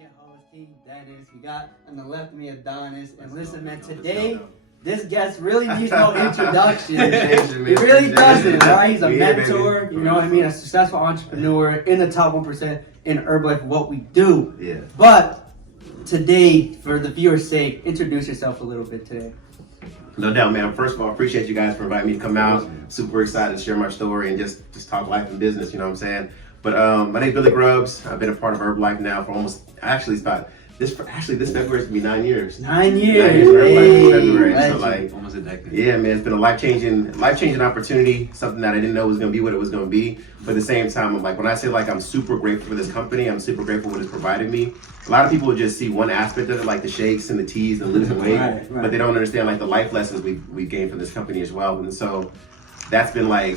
your host, King Dennis. We got on the left of me Adonis. And listen, man, today this guest really needs no introduction. He really doesn't, right? He's a mentor, you know what I mean? A successful entrepreneur in the top 1% in Herbalife, what we do. Yeah. But today, for the viewer's sake, introduce yourself a little bit today. No doubt, man. First of all, I appreciate you guys for inviting me to come out. Super excited to share my story and just talk life and business, you know what I'm saying? But my name's Billy Grubbs. I've been a part of Herbalife now for almost, this February is gonna be 9 years. 9 years. Herbalife in February. So like almost a decade. yeah, man, it's been a life-changing opportunity, something that I didn't know was gonna be what it was gonna be. But at the same time, I'm like, when I say like I'm super grateful for this company, I'm super grateful for what it's provided me. A lot of people would just see one aspect of it, like the shakes and the teas and losing weight, Right. but they don't understand like the life lessons we gained from this company as well. And so that's been like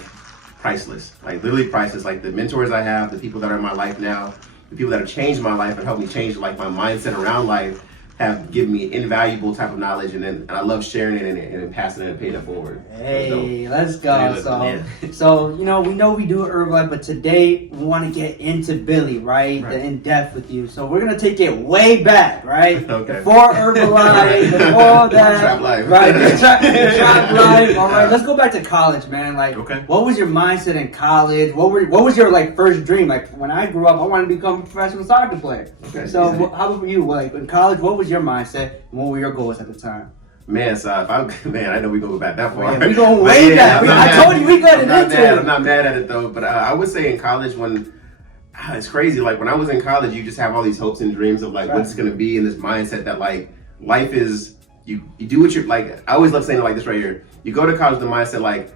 priceless, like literally priceless. Like the mentors I have, the people that are in my life now, the people that have changed my life and helped me change like my mindset around life have given me invaluable type of knowledge, and I love sharing it and passing it and paying it forward. Hey, let's go. Yeah. So, we know we do Herbalife, but today we want to get into Billy, right? In depth with you. So we're going to take it way back, right? Okay. Before Herbalife, before that. Trap life. Right, trap life. All right, let's go back to college, man. Like, what was your mindset in college? What was your, like, first dream? Like, when I grew up, I wanted to become a professional soccer player. Okay. So, how about you? Like, in college, what was your mindset, and what were your goals at the time? Man, so I know we go back that far. Yeah, we going way back. I told you we got it into it. I'm not mad at it though, but I would say in college it's crazy. Like when I was in college, you just have all these hopes and dreams of like what it's gonna be, and this mindset that like life is you do what you're like. I always love saying it like this right here. You go to college with the mindset like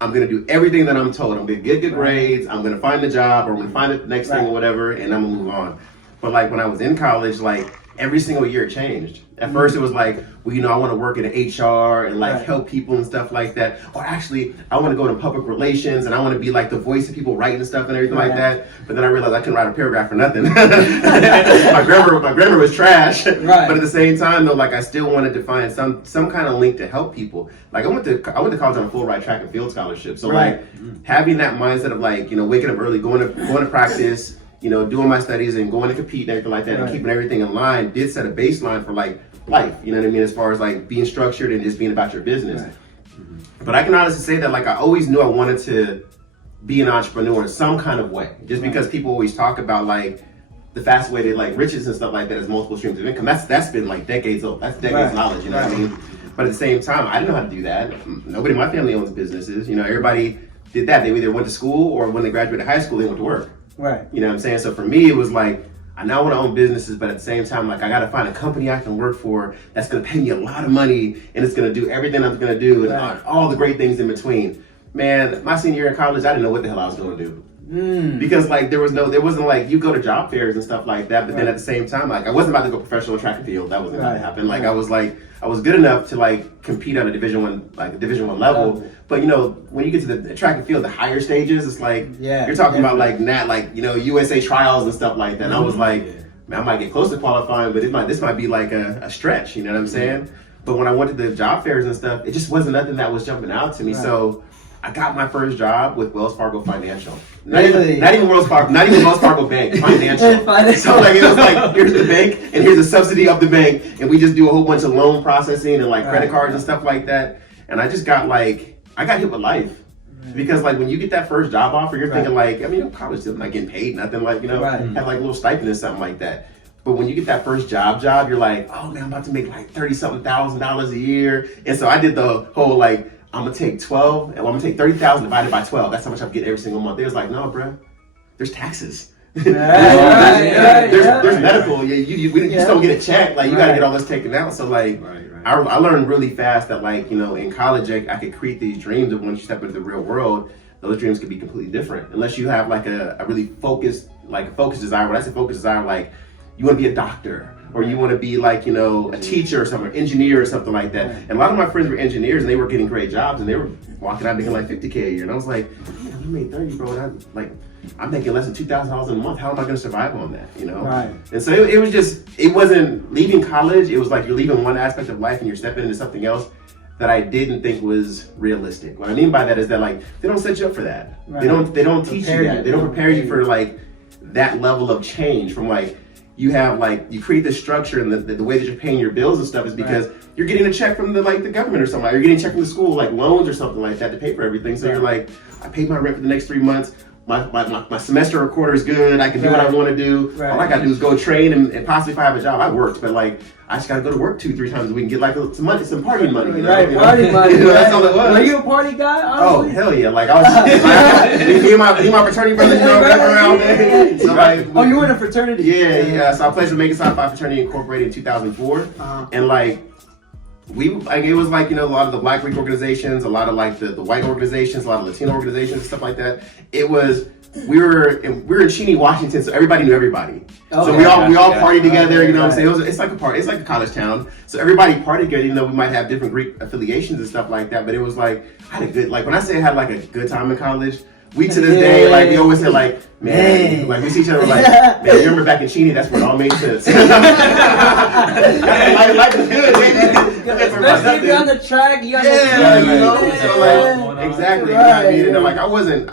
I'm gonna do everything that I'm told. I'm gonna get good grades. I'm gonna find a job, or I'm gonna find the next thing or whatever, and I'm gonna move on. But like when I was in college, like every single year it changed. At first it was like, well, I want to work in HR and like help people and stuff like that. Or actually, I want to go to public relations and I want to be like the voice of people writing stuff and everything like that. But then I realized I couldn't write a paragraph for nothing. my grammar was trash. But at the same time though, like I still wanted to find some kind of link to help people. Like I went to college on a full ride track and field scholarship. So like having that mindset of like, waking up early, going to practice, doing my studies and going to compete and everything like that and keeping everything in line did set a baseline for like life, you know what I mean, as far as like being structured and just being about your business. But I can honestly say that like I always knew I wanted to be an entrepreneur in some kind of way, just because people always talk about like the fast way to like riches and stuff like that as multiple streams of income. That's been like decades old. That's decades knowledge, you know what I mean? But at the same time, I didn't know how to do that. Nobody in my family owns businesses. Everybody did that. They either went to school or when they graduated high school, they went to work. Right. You know what I'm saying? So for me, it was like, I now want to own businesses, but at the same time, like I got to find a company I can work for that's going to pay me a lot of money and it's going to do everything I'm going to do and all the great things in between. Man, my senior year in college, I didn't know what the hell I was going to do. Because like there wasn't like you go to job fairs and stuff like that, but then at the same time, like I wasn't about to go professional track and field. That wasn't about to happen. Like I was good enough to like compete at a Division I level. But when you get to the track and field, the higher stages, it's like you're talking about like USA trials and stuff like that. And I was like, man, I might get close to qualifying, but this might be like a stretch. You know what I'm saying? But when I went to the job fairs and stuff, it just wasn't nothing that was jumping out to me. So I got my first job with Wells Fargo Financial. Not even Wells Fargo Bank, Financial. So like it was like, here's the bank and here's a subsidy of the bank, and we just do a whole bunch of loan processing and like credit cards and stuff like that. And I just got I got hit with life. Because like when you get that first job offer, you're thinking like, college still not getting paid nothing, like have like a little stipend or something like that. But when you get that first job, you're like, oh man, I'm about to make like $30,000 a year. And so I did the whole like, I'm gonna take 12, and I'm gonna take 30,000 divided by 12. That's how much I'm getting every single month. They was like, no, bro, there's taxes. There's medical. You just don't get a check. Like you gotta get all this taken out. So like, I learned really fast that like in college I could create these dreams, but once you step into the real world, those dreams could be completely different unless you have like a really focused desire. When I say focused desire, like you want to be a doctor. Or you want to be like, a teacher or something, or engineer or something like that. And a lot of my friends were engineers and they were getting great jobs and they were walking out making like $50K a year. And I was like, man, you made 30, bro. And I'm making less than $2,000 a month. How am I going to survive on that? And so it wasn't leaving college. It was like you're leaving one aspect of life and you're stepping into something else that I didn't think was realistic. What I mean by that is that like, they don't set you up for that. They don't teach you that. They don't prepare you for like that level of change from like, you have like, you create this structure, and the way that you're paying your bills and stuff is because you're getting a check from the government or something. You're getting a check from the school, like loans or something like that to pay for everything. So you're like, I paid my rent for the next 3 months. My semester or quarter is good. I can do what I want to do. All I gotta do is go train and possibly if I have a job, I worked, but like I just gotta go to work 2-3 times a week and get like some money, some party money. You know? Party money. That's all it was. Were you a party guy? Honestly? Oh hell yeah! Like I was, me and my fraternity brothers, you know, around there. So, like, oh, you were in a fraternity? Yeah. So I played for Macon Psi Phi Fraternity Incorporated in 2004, and like. It was like, you know, a lot of the Black Greek organizations, a lot of like the white organizations, a lot of Latino organizations and stuff like that. We were in Cheney, Washington, so everybody knew everybody. So we all partied together, you know what I'm saying? It's like a party, it's like a college town. So everybody partied together, even though we might have different Greek affiliations and stuff like that. But it was like, I had a good, like when I say I had like a good time in college, we to this day, like we always say like, man, like we see each other like, man, you remember back in Cheney, that's where it all made sense. Life is good, baby. Especially if you're on the track, you got you know, so like, exactly. Right, you know what I mean? And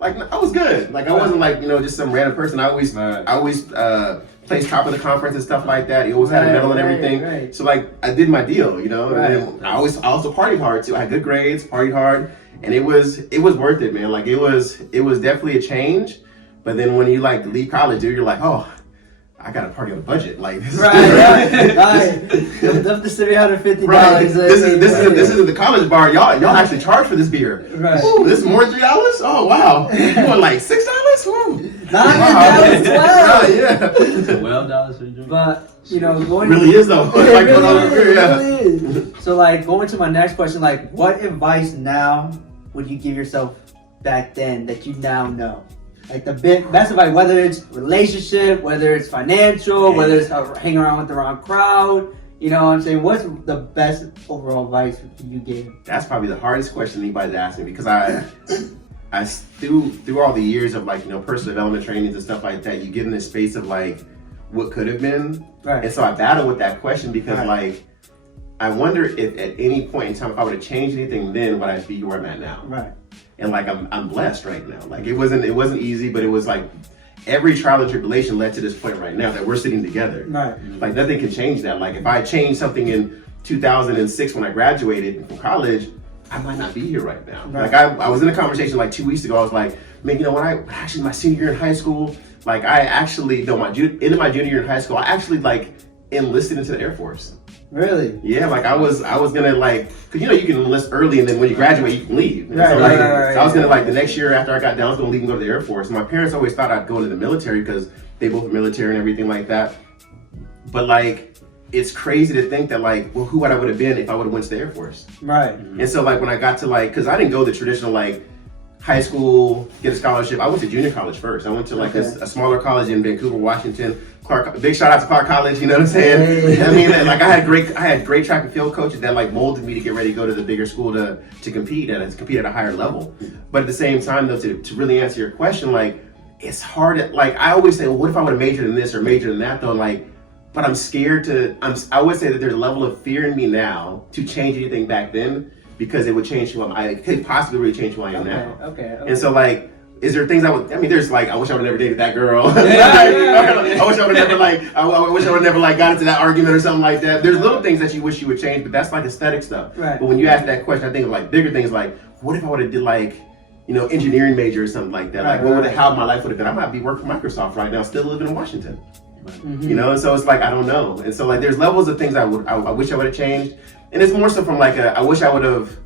like I was good. Like I wasn't like, you know, just some random person. I always placed top of the conference and stuff like that. He always had a medal and everything. So like I did my deal, you know. And then I also partied hard too. I had good grades, partied hard. And it was worth it, man. Like it was definitely a change. But then when you like leave college, dude, you're like, oh, I got to party on a budget. Like this is right. Up to $350. Right. This isn't the college bar. Y'all actually charge for this beer. Right. Ooh, this is more than $3? Oh wow. You want like $6? Ooh. $9, $12. Yeah. $12 for a drink. But you know, going really is though. It really is. So like going to my next question, like what advice now would you give yourself back then that you now know? Like the best advice, whether it's relationship, whether it's financial, whether it's hanging around with the wrong crowd, you know what I'm saying? What's the best overall advice you gave? That's probably the hardest question anybody's asked me because I through all the years of like, you know, personal development trainings and stuff like that, you get in this space of like what could have been. Right. And so I battle with that question because like I wonder if at any point in time if I would have changed anything then, would I be where I'm at now? Right. And like I'm blessed right now. Like it wasn't easy, but it was like every trial and tribulation led to this point right now that we're sitting together. Right. Like nothing can change that. Like if I changed something in 2006 when I graduated from college, I might not be here right now. Right. Like I was in a conversation like 2 weeks ago. I was like, man, you know when my senior year in high school, like I actually end of my junior year in high school, I actually like enlisted into the Air Force. Really? Yeah, like I was gonna like, cause you know you can enlist early and then when you graduate you can leave. So I was gonna like the next year after I got done, I was gonna leave and go to the Air Force. And my parents always thought I'd go into the military because they both were military and everything like that. But like, it's crazy to think that like, well, who I would have been if I would have went to the Air Force. Right. And so like when I got to like, cause I didn't go the traditional like high school, get a scholarship. I went to junior college first. I went to like a smaller college in Vancouver, Washington. Clark, big shout out to Clark College, you know what I'm saying? Hey. I mean, like I had great track and field coaches that like molded me to get ready to go to the bigger school to compete at a higher level. But at the same time though, to really answer your question, like it's hard. Like I always say, well, what if I would have majored in this or majored in that though? Like, but I'm scared I would say that there's a level of fear in me now to change anything back then because it would change who it could possibly really change who I am now. Okay. And so like, is there things there's like, I wish I would have never dated that girl. I wish I would have never I wish I would have never like got into that argument or something like that. There's little things that you wish you would change, but that's like aesthetic stuff. Right. But when you ask that question, I think of like bigger things like, what if I would have did like, you know, engineering major or something like that? Like how my life would have been? I might be working for Microsoft right now, still living in Washington. Mm-hmm. You know, and so it's like, I don't know. And so like, there's levels of things I wish I would have changed. And it's more so from like, I wish I would have,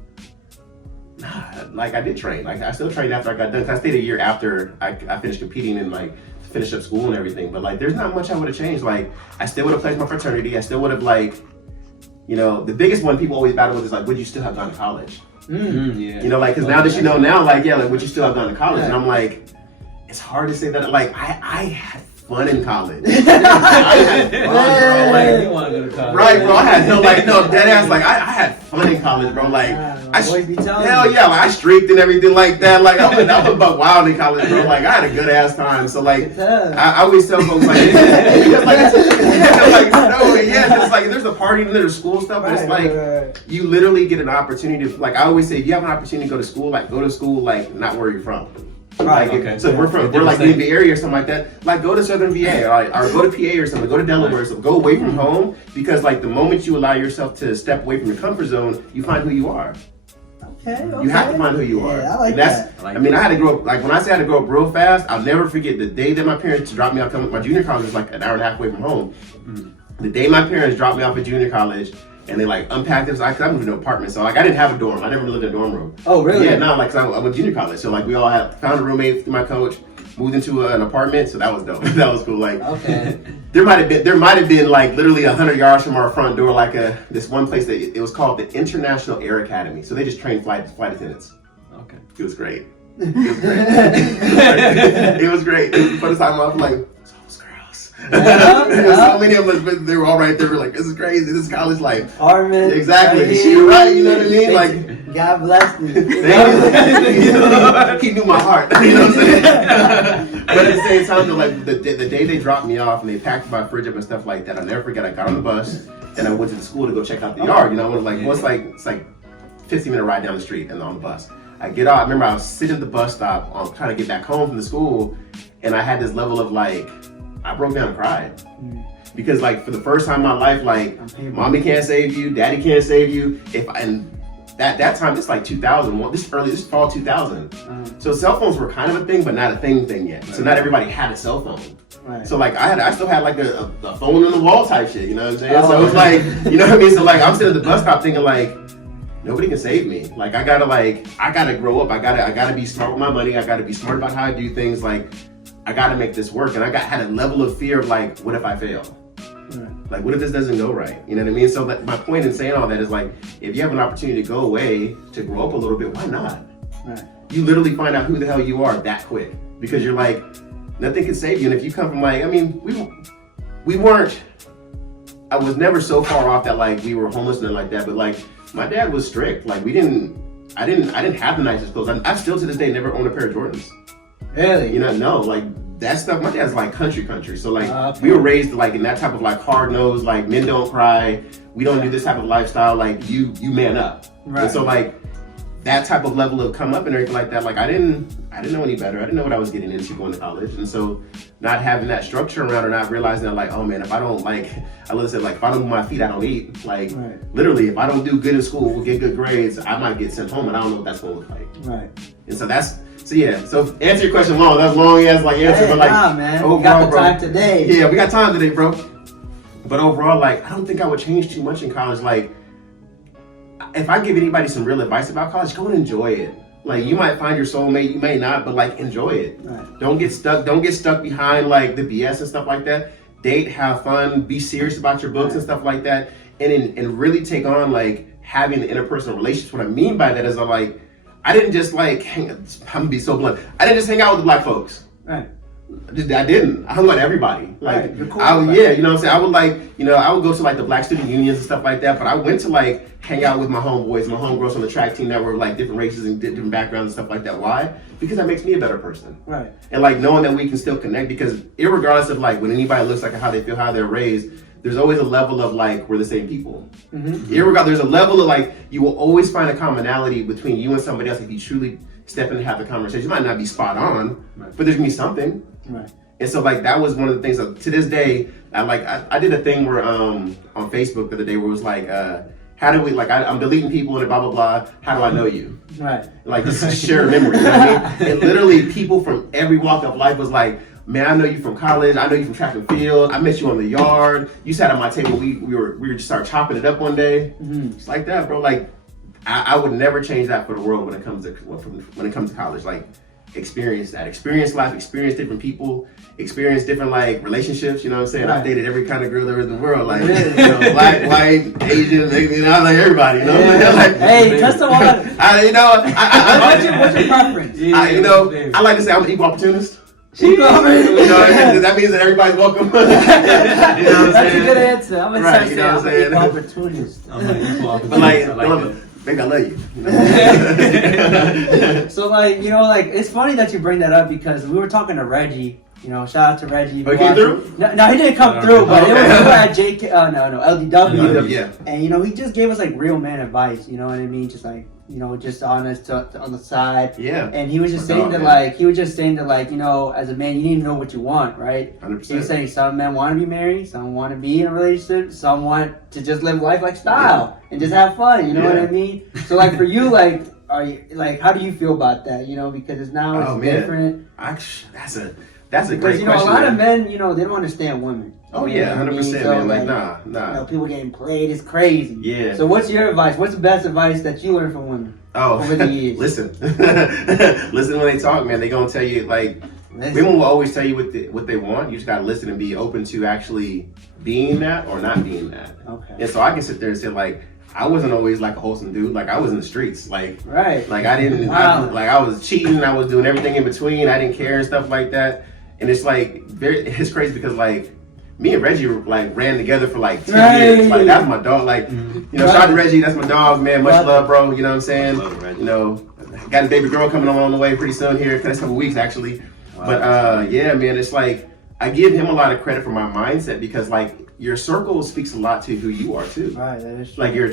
like I did train. Like I still trained after I got done. I stayed a year after I finished competing and like finished up school and everything. But like, there's not much I would have changed. Like I still would have pledged my fraternity. I still would have like, you know, the biggest one people always battle with is like, would you still have gone to college? Mm-hmm. Yeah. You know, like, cause now that you know now, like, yeah, like, would you still have gone to college? And I'm like, it's hard to say that. Like I had fun in college. I had fun, bro. Like, you want to go to college? Right, bro. I had dead ass. Like I had fun in college, bro. Like hell yeah, like I streaked and everything like that. Like I was buck wild in college, bro. Like I had a good ass time. So like I always tell folks like, because like, it's like there's a party and there's school stuff, but it's like you literally get an opportunity to, like I always say, if you have an opportunity to go to school, like go to school, like not where you're from. Right. Like, Okay. so we're like in the area or something like that. Like go to Southern VA or go to PA or something. Go to Delaware or something. Go away from home because like the moment you allow yourself to step away from your comfort zone, you find who you are. Okay. You have to find who you are. Yeah, I like and that's, that. I mean, I had to grow up. Like when I say I had to grow up real fast, I'll never forget the day that my parents dropped me off. My junior college was like an hour and a half away from home. The day my parents dropped me off at junior college. And they like unpacked this. I moved in an apartment, so like I didn't have a dorm. I never lived in a dorm room. Oh, really? Yeah, no, like I went to junior college, so like we all found a roommate through my coach, moved into an apartment, so that was dope. That was cool. Like, okay, there might have been like literally 100 yards from our front door, like this one place that it was called the International Air Academy. So they just trained flight attendants. Okay. It was great. It was great. It was great. It was the first time I was like. Yeah. So many of us, but they were all right there. We're like, this is crazy. This is college life. Armin. Exactly. You're right. You know what I mean? Like, God bless you. He knew my heart. You know what I'm saying? But at the same time, though, like the day they dropped me off and they packed my fridge up and stuff like that, I'll never forget. I got on the bus and I went to the school to go check out the yard. You know, like it's like 15-minute ride down the street and on the bus. I get out. I remember I was sitting at the bus stop, trying to get back home from the school, and I had this level of like. I broke down and cried because like for the first time in my life, like mommy can't save you, daddy can't save you. And that time it's like 2001, this fall 2000. So cell phones were kind of a thing, but not a thing yet. So not everybody had a cell phone. Right. So like I still had like a phone on the wall type shit, you know what I'm saying? So it's like, you know what I mean? So like I'm sitting at the bus stop thinking like, nobody can save me. Like I gotta grow up. I gotta be smart with my money. I gotta be smart about how I do things. Like I gotta make this work. And had a level of fear of like, what if I fail? Right. Like, what if this doesn't go right? You know what I mean? So my point in saying all that is like, if you have an opportunity to go away, to grow up a little bit, why not? Right. You literally find out who the hell you are that quick because you're like, nothing can save you. And if you come from like, I mean, we weren't, I was never so far off that like we were homeless and like that, but like my dad was strict. Like I didn't have the nicest clothes. I still to this day never own a pair of Jordans. Really? You know, no, like that stuff. My dad's like country. So like we were raised like in that type of like hard nosed, like men don't cry. We don't do this type of lifestyle. Like you man up. Right. And so like that type of level of come up and everything like that. Like I didn't know any better. I didn't know what I was getting into going to college. And so not having that structure around or not realizing that like, oh man, if I don't like, I literally said like, if I don't move my feet, I don't eat. Like literally, if I don't do good in school, get good grades, I might get sent home and I don't know what that's going to look like. Right. And so So answer your question long. That's long as like answer, but like man. overall, we got the time bro, today. Yeah, we got time today, bro. But overall, like I don't think I would change too much in college. Like if I give anybody some real advice about college, go and enjoy it. Like you might find your soulmate, you may not, but like enjoy it. Right. Don't get stuck behind like the BS and stuff like that. Date, have fun, be serious about your books and stuff like that, and really take on like having the interpersonal relationships. What I mean by that is I didn't just like I'm gonna be so blunt. I didn't just hang out with the black folks. Right. I didn't. I hung out with everybody. Like, right. Cool, yeah, you know what I'm saying? I would I would go to like the black student unions and stuff like that, but I went to like hang out with my homeboys, my homegirls on the track team that were like different races and different backgrounds and stuff like that. Why? Because that makes me a better person. Right. And like knowing that we can still connect, because irregardless of like when anybody looks like how they feel, how they're raised, there's always a level of like we're the same people. There's a level of like you will always find a commonality between you and somebody else if you truly step in and have a conversation. It might not be spot on, but there's gonna be something. Right. And so like that was one of the things to this day, I did a thing where on Facebook the other day where it was like how do we like I'm deleting people and blah blah blah, how do I know you? Right. Like this is shared memory, you know what I mean? And literally people from every walk of life was like, man, I know you from college, I know you from track and field, I met you on the yard, you sat at my table, we were just started chopping it up one day. It's like that, bro. Like I would never change that for the world when it comes to college. Like experience life, experience different people, experience different like relationships, you know what I'm saying? I've dated every kind of girl there is in the world, like you know, black, white, Asian, you know, like everybody, you know. Yeah. Like, hey, test the water. What's your preference? I like to say I'm an equal opportunist. You know, that means that everybody's welcome. You know what I'm That's a good answer. I'm gonna right, say you know what I'm I'm saying? an equal opportunist. I'm an equal opportunist. But like, I like baby, I love you. So like, you know, like it's funny that you bring that up because we were talking to Reggie. You know, shout out to Reggie. Oh, he came through? No, he didn't come through, but we were at JK. LDW. Yeah. And you know, he just gave us like real man advice. You know what I mean? Just like you know, just honest on the side. Yeah. And he was just saying that, like, you know, as a man, you need to know what you want, right? 100%. He was saying some men want to be married, some want to be in a relationship, some want to just live life like style and just have fun. You know what I mean? So, like, for you, like, are you like, how do you feel about that? You know, because it's different. That's a Because, great question. You know, a lot of men, you know, they don't understand women. Oh yeah, 100%, so, man. Like, nah. You know, people getting played is crazy. Yeah. So what's your advice? What's the best advice that you learned from women? Over the years? Listen. Listen when they talk, man. They gonna tell you, like, women will always tell you what they want. You just gotta listen and be open to actually being that or not being that. Okay. And so I can sit there and say, like, I wasn't always like a wholesome dude. Like, I was in the streets. Like, right. Like I didn't. I was cheating. I was doing everything in between. I didn't care and stuff like that. And it's like it's crazy because like me and Reggie like ran together for like 10 years. Like that's my dog. Like you know, shout out to Reggie. That's my dog, man. Much love, bro. You know what I'm saying? You know, got a baby girl coming along the way pretty soon here. Next couple weeks actually. Wow. But yeah, man, it's like I give him a lot of credit for my mindset because like your circle speaks a lot to who you are too. Right. That is true. Like you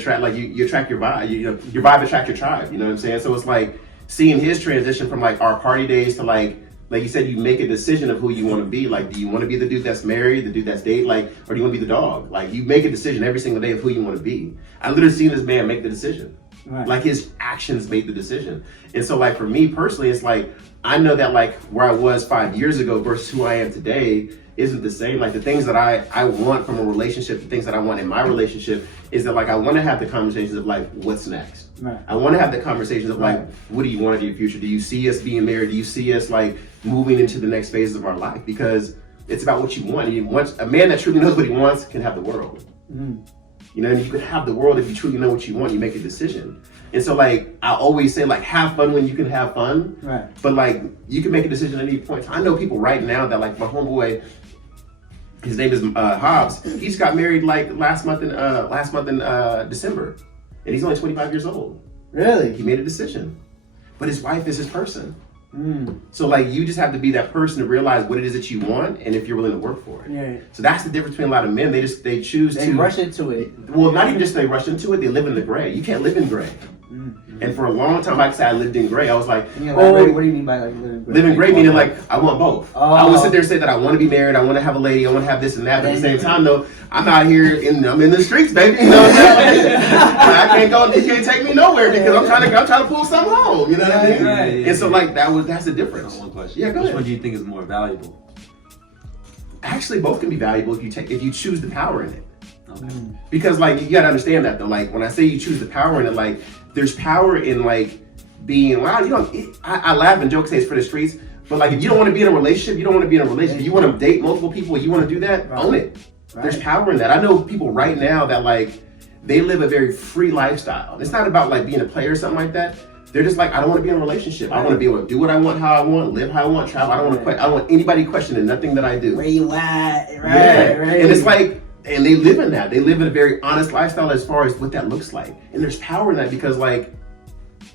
attract your vibe. You know, your vibe attract your tribe. You know what I'm saying? So it's like seeing his transition from like our party days to like you said, you make a decision of who you want to be. Like, do you want to be the dude that's married, the dude that's dating, like, or do you want to be the dog? Like, you make a decision every single day of who you want to be. I literally seen this man make the decision. Right. Like, his actions made the decision. And so, like, for me personally, it's like, I know that, like, where I was 5 years ago versus who I am today isn't the same. Like, the things that I want from a relationship, the things that I want in my relationship is that, like, I want to have the conversations of, like, what's next? Right. I want to have the conversations of, like, what do you want in your future? Do you see us being married? Do you see us, like, moving into the next phase of our life? Because it's about what you want. And a man that truly knows what he wants can have the world. Mm. You know, and you can have the world if you truly know what you want. You make a decision. And so, like, I always say, like, have fun when you can have fun. Right. But, like, you can make a decision at any point. I know people right now that, like, my homeboy, his name is Hobbs. He just got married, like, last month in December. And he's only 25 years old. Really? He made a decision. But his wife is his person. Mm. So, like, you just have to be that person to realize what it is that you want and if you're willing to work for it. Yeah. So that's the difference between a lot of men. They choose to... They rush into it. Well, not even just they rush into it, they live in the gray. You can't live in gray. Mm-hmm. And for a long time, like I said, I lived in gray. I was like, what do you mean by like living gray? Living gray meaning like, I want both. Oh. I would sit there and say that I want to be married, I want to have a lady, I want to have this and that. But at the same time, though, I'm out here, I'm in the streets, baby. You know what I'm saying? You can't take me nowhere because I'm trying to pull something home. You know what I mean? Right. And so, like, that's the difference. One question. Yeah, go ahead. Which one do you think is more valuable? Actually, both can be valuable if you choose the power in it. Okay. Because, like, you gotta understand that though. Like, when I say you choose the power in it, like, there's power in like being loud. I laugh and joke, say it's for the streets, but like if you don't want to be in a relationship, you don't want to be in a relationship. If you want to date multiple people, you want to do that, own it. Right. There's power in that. I know people right now that like they live a very free lifestyle. It's not about like being a player or something like that. They're just like, I don't want to be in a relationship. I want to be able to do what I want, how I want, live how I want, travel. I don't want anybody questioning nothing that I do. Where you at? Right. And it's like. And they live in that. They live in a very honest lifestyle as far as what that looks like. And there's power in that because, like,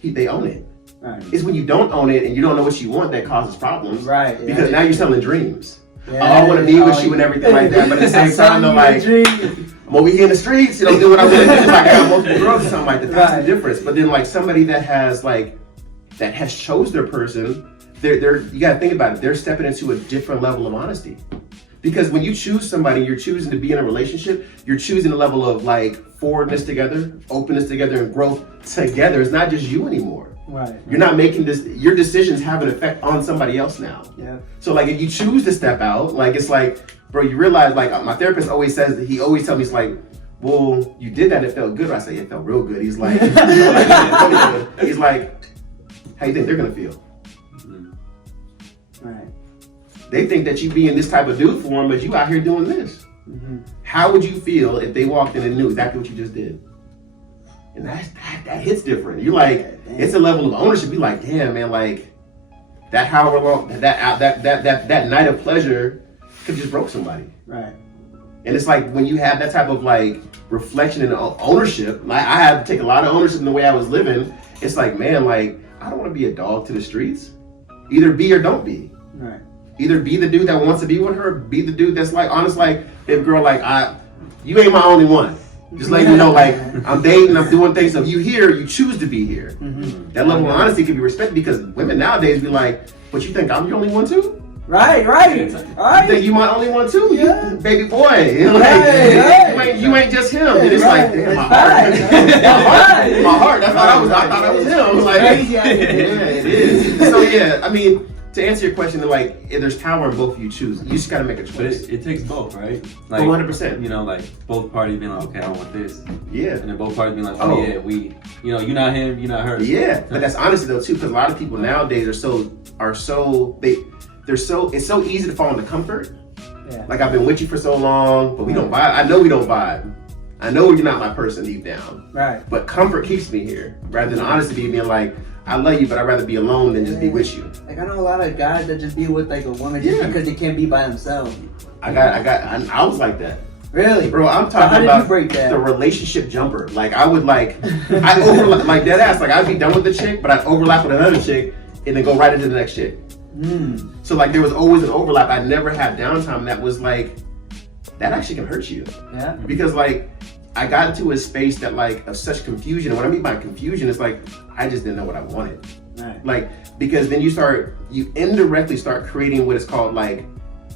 they own it. Right. It's when you don't own it and you don't know what you want that causes problems. Right. Yeah, because now you're selling dreams. Yeah, I want to be with you and everything like that. But at the same time, though, like, I'm over here in the streets, do what I want to do. Like, I got multiple girls or something like that. That's the difference. But then, like, somebody that has chose their person, you got to think about it. They're stepping into a different level of honesty. Because when you choose somebody, you're choosing to be in a relationship, you're choosing a level of like forwardness together, openness together, and growth together. It's not just you anymore. Right. You're not making your decisions have an effect on somebody else now. Yeah. So like if you choose to step out, like it's like, bro, you realize like my therapist always says that he always tells me, it's like, well, you did that, it felt good. I say, it felt real good. He's like, he's like, how you think they're gonna feel? Mm-hmm. Right. They think that you being this type of dude for them, but you out here doing this. Mm-hmm. How would you feel if they walked in and knew exactly what you just did? And that hits different. You're like, it's a level of ownership. You're like, damn, man, like that however long that night of pleasure could just broke somebody. Right. And it's like when you have that type of like reflection and ownership, like I had to take a lot of ownership in the way I was living. It's like, man, like I don't want to be a dog to the streets. Either be or don't be. Right. Either be the dude that wants to be with her, be the dude that's like honest, like, baby girl, like you ain't my only one. Just letting you know, like, I'm dating, I'm doing things. So if you here, you choose to be here. Mm-hmm. That level of honesty can be respected because women nowadays be like, but you think I'm the only one too? Right. You think you my only one too? Yeah. You, baby boy. Like, Right. you ain't just him. And it's like, damn, my heart. My heart. That's what I thought I was him. I was like, yeah, it is. So yeah, I mean, to answer your question, like, there's power in both of you choose. You just gotta make a choice. But it takes both, right? Like, 100%. You know, like both parties being like, okay, I want this. Yeah. And then both parties being like, oh yeah, we, you know, you're not him, you're not her. Yeah, but that's honestly though too, because a lot of people nowadays it's so easy to fall into comfort. Yeah. Like, I've been with you for so long, but we don't vibe. I know we don't vibe. I know you're not my person deep down. Right. But comfort keeps me here, rather than honesty being like, I love you, but I'd rather be alone than just be with you. Like, I know a lot of guys that just be with like a woman just because they can't be by themselves. I was like that. Really? Bro, I'm So how talking did about you break that? the relationship jumper. Like, I would I overlap, like dead ass. Like, I'd be done with the chick, but I'd overlap with another chick and then go right into the next chick. So like, there was always an overlap. I never had downtime. That was like, that actually can hurt you. Yeah. Because like, I got into a space that like of such confusion. And what I mean by confusion is like, I just didn't know what I wanted. Right. Like, because then you indirectly start creating what is called like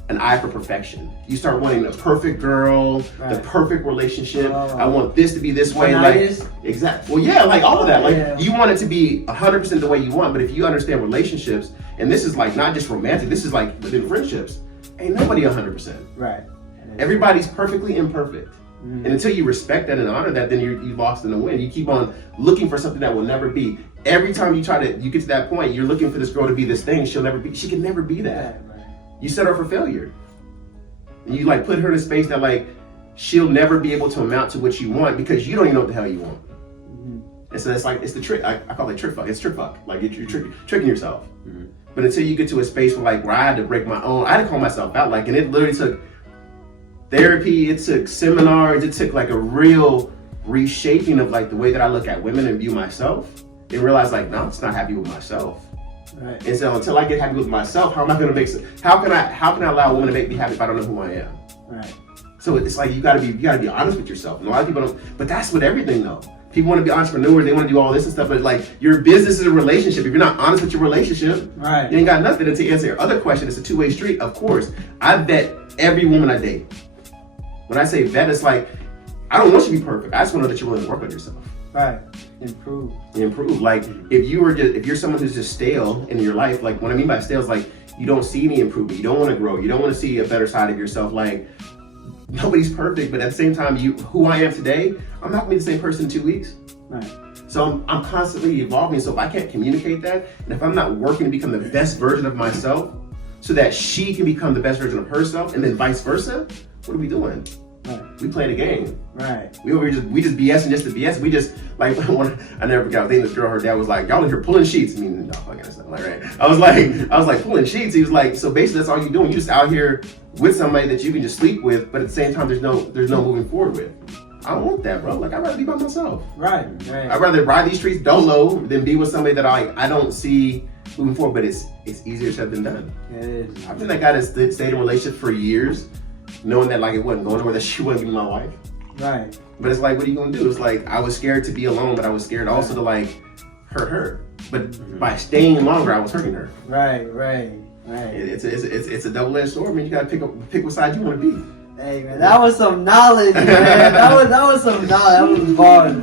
an eye for perfection. You start wanting the perfect girl, the perfect relationship. I want this to be this way. Like, exactly. Well, yeah, like all of that. Like, you want it to be 100% the way you want. But if you understand relationships, and this is like not just romantic, this is like within friendships, ain't nobody 100%. Right. Everybody's perfectly imperfect. And until you respect that and honor that, then you lost in the wind. You keep on looking for something that will never be. Every time you get to that point, you're looking for this girl to be this thing. She can never be that. You set her for failure. And you like put her in a space that like, she'll never be able to amount to what you want because you don't even know what the hell you want. And so it's like, it's the trick. I call it trick fuck. It's trick fuck. Like, you're tricking yourself. But until you get to a space where I had to break my own, I had to call myself out. Like, and it literally took therapy, it took seminars, it took like a real reshaping of like the way that I look at women and view myself, and realize like, no, I'm just not happy with myself. Right. And so until I get happy with myself, how am I going to how can I allow a woman to make me happy if I don't know who I am? Right. So it's like, you gotta be honest with yourself. And a lot of people don't, but that's with everything though. People want to be entrepreneurs, they want to do all this and stuff, but like, your business is a relationship. If you're not honest with your relationship, right, you ain't got nothing. And to answer your other question, it's a two-way street. Of course, I vet every woman I date. When I say vet, it's like, I don't want you to be perfect. I just want to know that you're willing to work on yourself. Right. Improve. Like, if you're someone who's just stale in your life, like, what I mean by stale is like, you don't see any improvement. You don't want to grow. You don't want to see a better side of yourself. Like, nobody's perfect, but at the same time, who I am today, I'm not gonna be the same person in 2 weeks. Right. So I'm constantly evolving. So if I can't communicate that, and if I'm not working to become the best version of myself, so that she can become the best version of herself, and then vice versa, what are we doing? Right. We playing a game. Right. We just BSing just to BS. We just like, I never forgot. I was dating this girl. Her dad was like, "Y'all in here pulling sheets." I mean, no, I guess not. Like, right. I was like pulling sheets. He was like, so basically that's all you're doing. You're just out here with somebody that you can just sleep with, but at the same time, there's no moving forward with. I don't want that, bro. Like, I'd rather be by myself. Right. I'd rather ride these streets dolo than be with somebody that I don't see moving forward. But it's easier said than done. It is. I've been that guy that stayed in relationships for years, knowing that like it wasn't going nowhere, that she wasn't gonna be my wife. Right. But it's like, what are you gonna do? It's like, I was scared to be alone, but I was scared also to like hurt her. But by staying longer, I was hurting her. Right. It's a double-edged sword. I mean, you gotta pick what side you want to be. Hey man, that was some knowledge, man. that was some knowledge. That was bars.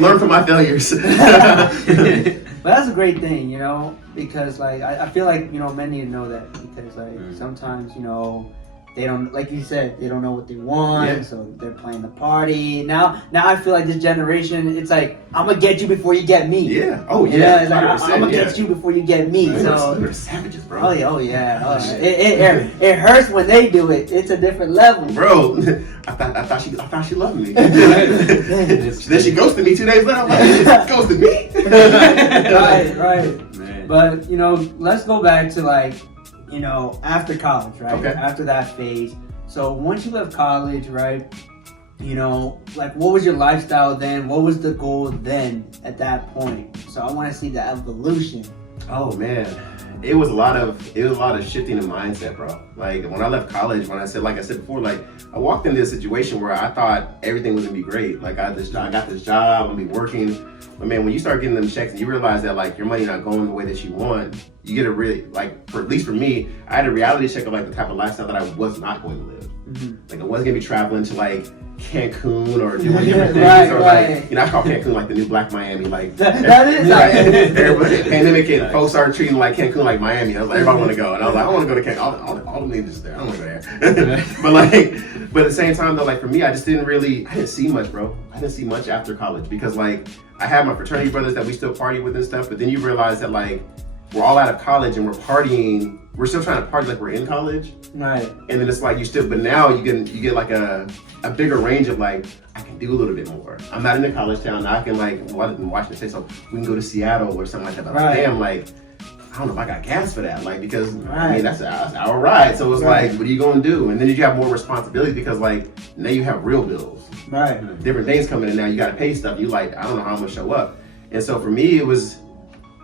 Learn from my failures. But that's a great thing, you know, because like I feel like, you know, men need to know that, because like sometimes, you know, they don't, like you said, they don't know what they want, so they're playing the party. Now I feel like this generation, it's like, I'm gonna get you before you get me. Yeah. Oh yeah. It's like, I'm gonna get you before you get me. Man, so they're savages, bro. Oh yeah. It hurts when they do it. It's a different level, bro. I thought she loved me. Then she ghosted me 2 days later. I'm like, ghosted me. Right. Man. But you know, let's go back to like, you know, after college, right? Okay. After that phase. So once you left college, right, you know, like, what was your lifestyle then? What was the goal then at that point? So I want to see the evolution. Oh man, it was a lot of shifting in mindset, bro. Like when I left college, like I said before, like I walked into a situation where I thought everything was gonna be great. Like I got this job, I'm gonna be working. But man, when you start getting them checks and you realize that like your money not going the way that you want, you get a really at least for me, I had a reality check of like the type of lifestyle that I was not going to live. Mm-hmm. Like I wasn't gonna be traveling to like Cancun or doing different things, or like I call Cancun like the new Black Miami. Like that is everybody, pandemic and folks started treating like Cancun like Miami. I was like, everybody want to go, and I was like, I want to go to Cancun. All the niggas there. I don't want to go there. but at the same time though, like for me, I didn't see much, bro. I didn't see much after college because like I had my fraternity brothers that we still party with and stuff. But then you realize that like we're all out of college and we're partying. We're still trying to party like we're in college. Right. And then it's like but now you get like a bigger range of like, I can do a little bit more. I'm not in a college town. Now I can like, well, in Washington State, so we can go to Seattle or something like that. But like, damn, like, I don't know if I got gas for that. Like, because I mean, that's our ride. So it's like, what are you going to do? And then you have more responsibilities because like, now you have real bills. Right. Different things coming in now. You got to pay stuff. You like, I don't know how I'm going to show up. And so for me, it was,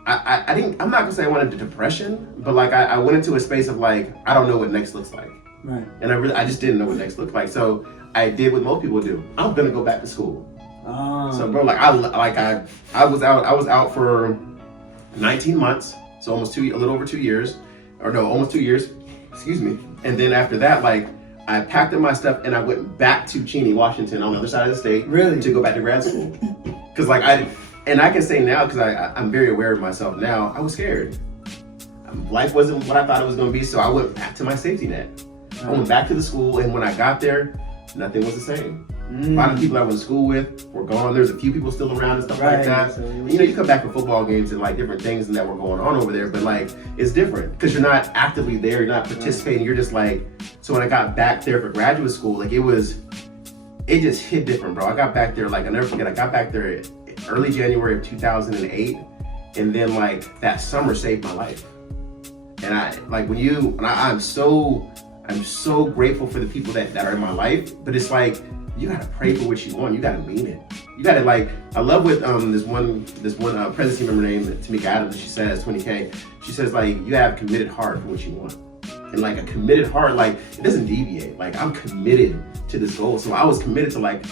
I'm not gonna say I went into depression, but like I went into a space of like, I don't know what next looks like. Right. And I just didn't know what next looked like. So I did what most people do. I'm gonna go back to school. So bro, like I was out for 19 months, so almost a little over 2 years, almost 2 years, excuse me. And then after that, like I packed up my stuff and I went back to Cheney, Washington, on the other side of the state, to go back to grad school. Because like and I can say now, because I'm very aware of myself now, I was scared. Life wasn't what I thought it was going to be, so I went back to my safety net. I went back to the school, and when I got there, nothing was the same. A lot of people I went to school with were gone. There's a few people still around and stuff like that. So, you come back for football games and like different things that were going on over there, but like it's different because you're not actively there, you're not participating. You're just like, so when I got back there for graduate school, like it just hit different, bro. I got back there, like I'll never forget, I got back there early January of 2008, and then like that summer saved my life. And I'm so grateful for the people that are in my life, but it's like you gotta pray for what you want. You gotta mean it. You gotta I love what this one presidency member named Tamika Adams. She says 20K. She says like you have a committed heart for what you want, and like a committed heart, like it doesn't deviate. Like I'm committed to this goal, so I was committed to like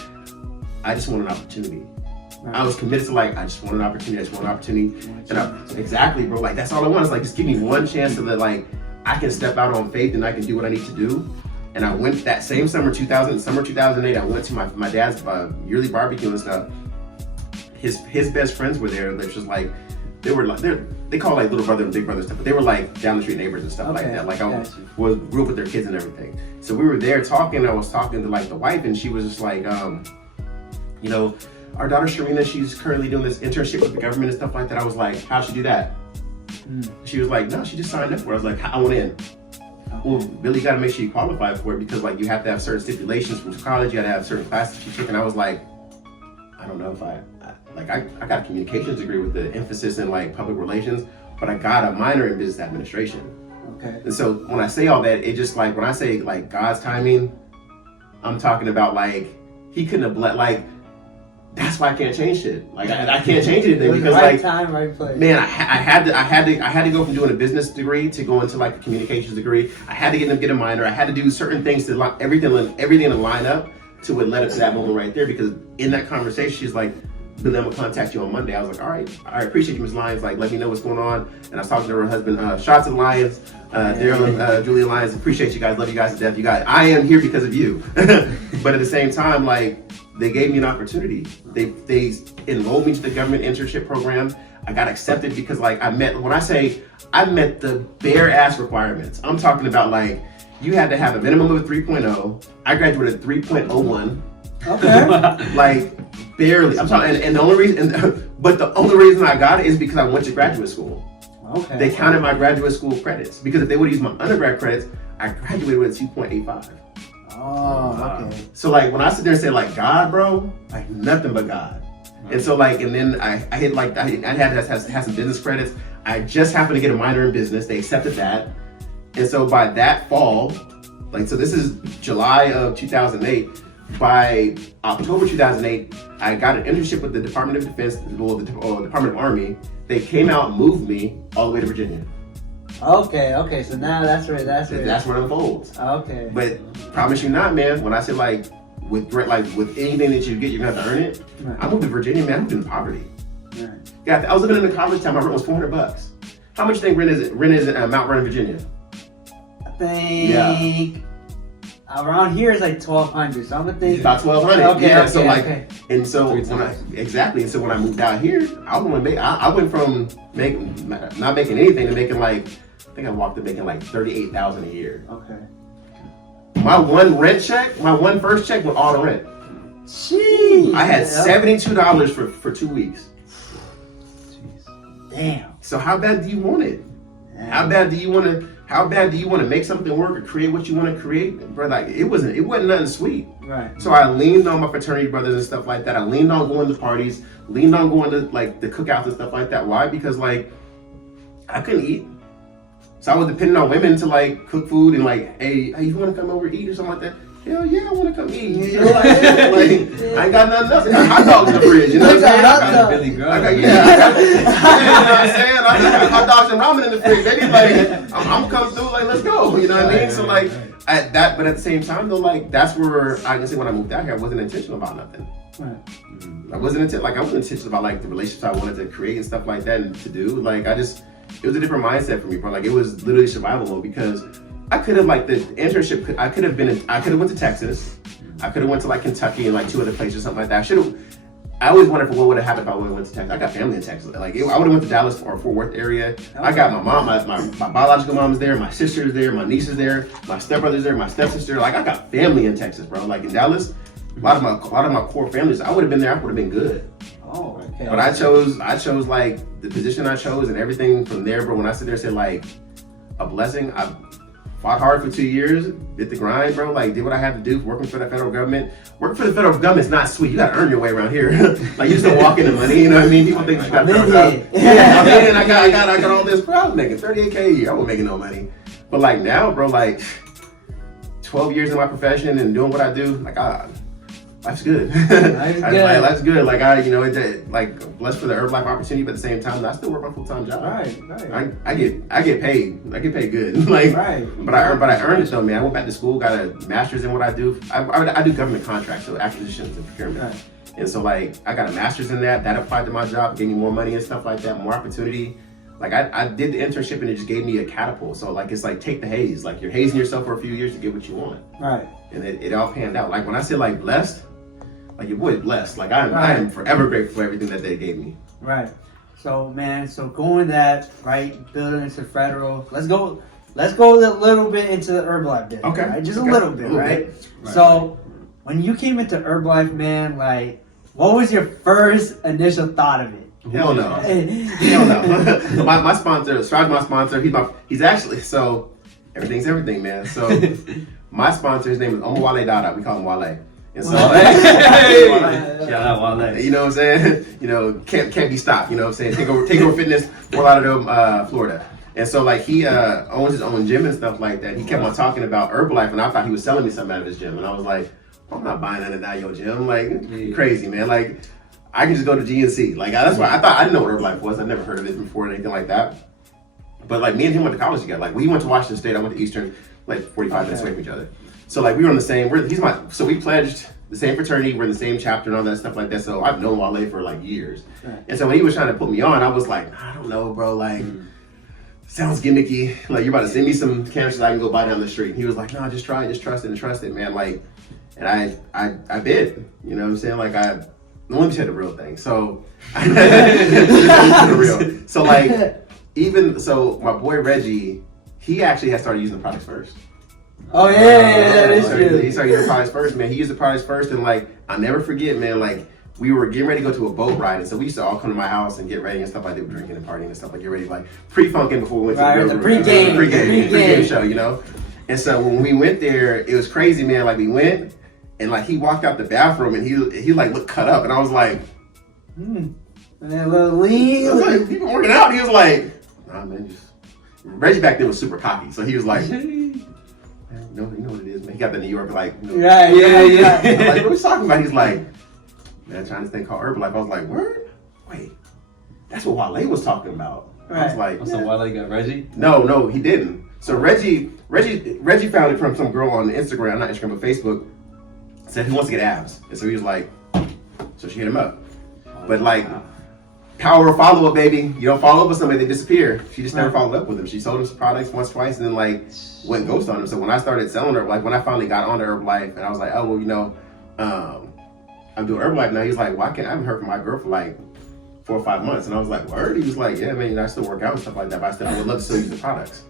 I just want an opportunity. Right. I was committed to like, I just want an opportunity. Exactly, bro. Like that's all I want is like, just give me one chance so that like, I can step out on faith and I can do what I need to do. And I went that same summer 2008, I went to my dad's yearly barbecue and stuff. His best friends were there. They're just like, they call like little brother and big brother stuff, but they were like down the street neighbors and stuff like that. Like I grew up with their kids and everything. So we were there talking. I was talking to like the wife, and she was just like, our daughter Sharina, she's currently doing this internship with the government and stuff like that. I was like, how'd she do that? She was like, no, she just signed up for it. I was like, I want in. Well, really got to make sure you qualify for it because like you have to have certain stipulations from college. You got to have certain classes you took. And I was like, I don't know if I got a communications degree with the emphasis in like public relations, but I got a minor in business administration. Okay. And so when I say all that, it just like, when I say like God's timing, I'm talking about like, he couldn't have like, that's why I can't change shit. Like I can't change anything because right like time, right place. Man, I had to go from doing a business degree to go into like a communications degree. I had to get a minor. I had to do certain things to like everything to line up to what led up to that moment right there. Because in that conversation, she's like, "Billy, I'm gonna contact you on Monday." I was like, "All right, I appreciate you, Ms. Lyons. Like, let me know what's going on." And I was talking to her husband, shots of Lyons, Daryl and Julia Lyons. Appreciate you guys. Love you guys to death. You guys, I am here because of you. But at the same time, like, they gave me an opportunity. They enrolled me to the government internship program. I got accepted because like I met the bare ass requirements. I'm talking about like you had to have a minimum of a 3.0. I graduated 3.01. Okay. Like barely. I'm talking, and the only reason I got it is because I went to graduate school. Okay. They counted my graduate school credits because if they would use my undergrad credits, I graduated with a 2.85. Oh, okay. So like when I sit there and say like God, bro, like nothing but God. And so like, and then I had some business credits. I just happened to get a minor in business. They accepted that. And so by that fall, like, so this is July of 2008. By October 2008, I got an internship with the Department of Defense, or the Department of Army. they came out and moved me all the way to Virginia. Okay, so now that's where That's where it unfolds. Okay. But promise you not, man. When I say like with anything that you get, you're gonna have to earn it. Right. I moved to Virginia, man. I moved in poverty. Right. Yeah, I was living in the college town. My rent was $400. How much do you think rent is at Mount Vernon, Virginia? I think around here is like 1,200. So I'm gonna think about 1,200. Okay, yeah. okay, So like, okay. and so exactly. And so when I moved out here, I went from not making anything to making like, I think I walked to making like $38,000 a year. Okay. My one first check went all to rent. Jeez. I had $72 for 2 weeks. Damn. So how bad do you want it? How bad do you want to make something work or create what you want to create? Bro, like it wasn't nothing sweet. Right. So I leaned on my fraternity brothers and stuff like that. I leaned on going to parties, leaned on going to like the cookouts and stuff like that. Why? Because like I couldn't eat. So I was depending on women to like cook food and like, hey, you want to come over and eat or something like that? Hell yeah, I want to come eat. You know, like, I ain't got nothing else. I got hot dogs in the fridge. You know what I'm saying? I got Billy Grubbs. You know what I'm saying? I got hot dogs and ramen in the fridge. Baby, like, I'm coming through. Like, let's go. You know what I mean? So like, but at the same time though, like that's where I can say when I moved out here, I wasn't intentional about nothing. Right. I wasn't intentional about like the relationships I wanted to create and stuff like that and to do. Like it was a different mindset for me, bro. Like it was literally survival mode because I could have like the internship. I could have went to Texas. I could have went to like Kentucky and like 2 other places, something like that. I always wondered what would have happened if I would have went to Texas. I got family in Texas. Like I would have went to Dallas or Fort Worth area. I got my mom, my biological mom is there, my sister's there, my niece is there, my stepbrother's there, my stepsister. Like I got family in Texas, bro. Like in Dallas, a lot of my core families. I would have been there. I would have been good. Oh, okay. But I chose like the position I chose and everything from there, bro. When I sit there and said like a blessing, I fought hard for 2 years, did the grind, bro. Like did what I had to do, working for the federal government. Working for the federal government's not sweet. You gotta earn your way around here. Like you just don't walk into money. You know what I mean? People think you got to yeah, I mean, I got all this. Bro, I was making $38K a year. I wasn't making no money. But like now, bro, like 12 years in my profession and doing what I do, like life's good. Life's good. Like like blessed for the Herbalife opportunity, but at the same time, I still work my full-time job. Right. I get paid. I get paid good. Like, but I earned it though, man. I went back to school, got a master's in what I do. I do government contracts, so acquisitions and procurement. Right. And so like I got a master's in that. That applied to my job, gave me more money and stuff like that, more opportunity. Like I did the internship and it just gave me a catapult. So like it's like take the haze. Like you're hazing yourself for a few years to get what you want. Right. And it all panned out. Like when I say like blessed. Like your boy's blessed. Like I am forever grateful for everything that they gave me. Right. So man, going that right, building into federal. Let's go a little bit into the Herbalife business. Okay. Right? Just a little bit, right? Right. So when you came into Herbalife, man, like what was your first initial thought of it? Hell no. Hell no. my sponsor, Siraj, my sponsor, he's actually so everything's everything, man. So my sponsor, his name is Omawale Dada. We call him Wale. And so, shout out Wale. You know what I'm saying? You know, can't be stopped. You know what I'm saying? Take over Fitness, Fort Lauderdale, Florida. And so, like, he owns his own gym and stuff like that. He kept on talking about Herbalife, and I thought he was selling me something out of his gym. And I was like, I'm not buying that out of your gym. Like, you're crazy, man. Like, I can just go to GNC. Like, that's why I didn't know what Herbalife was. I'd never heard of it before or anything like that. But like, me and him went to college together. Like, we went to Washington State. I went to Eastern, like 45 minutes away from each other. So like we were on the same. So we pledged the same fraternity. We're in the same chapter and all that stuff like that. So I've known Wale for like years. Right. And so when he was trying to put me on, I was like, I don't know, bro. Like, sounds gimmicky. Like you're about to send me some cannabis I can go buy down the street. And he was like, no, just try it, just trust it, man. Like, and I bid. You know what I'm saying? Like let me tell you the real thing. So the real. So like my boy Reggie, he actually had started using the products first. Oh yeah, he started using the products first, man. He used the products first, and like I'll never forget, man. Like we were getting ready to go to a boat ride, and so we used to all come to my house and get ready and stuff like that. We were drinking and partying and stuff like get ready, like pre-funking before we went to the pre-game show, you know. And so when we went there, it was crazy, man. Like we went, and like he walked out the bathroom, and he like looked cut up, and I was like, and a little lean. I was like, you been working out? And he was like, nah, man, just Reggie back then was super cocky, so he was like. You know what it is, man. He got the New York, like, you know, yeah. I'm like, what are we talking about? He's like, man, trying this thing called Herbalife. I was like, word? Wait. that's what Wale was talking about. I was like, So Wale got Reggie? No, he didn't. So Reggie found it from some girl on Instagram, not Instagram, but Facebook, said he wants to get abs. And so he was like, so she hit him up. But like, power of follow-up, baby. You don't follow up with somebody, they disappear. She just never followed up with him. She sold him some products once, twice, and then like went ghost on him. So when I started selling her, like when I finally got onto Herbalife, and I was like, oh, well, you know, I'm doing Herbalife now. He's like, well, I haven't heard from my girl for like 4 or 5 months. And I was like, word? He was like, yeah, man, I still work out and stuff like that, but I said, I would love to still use the products.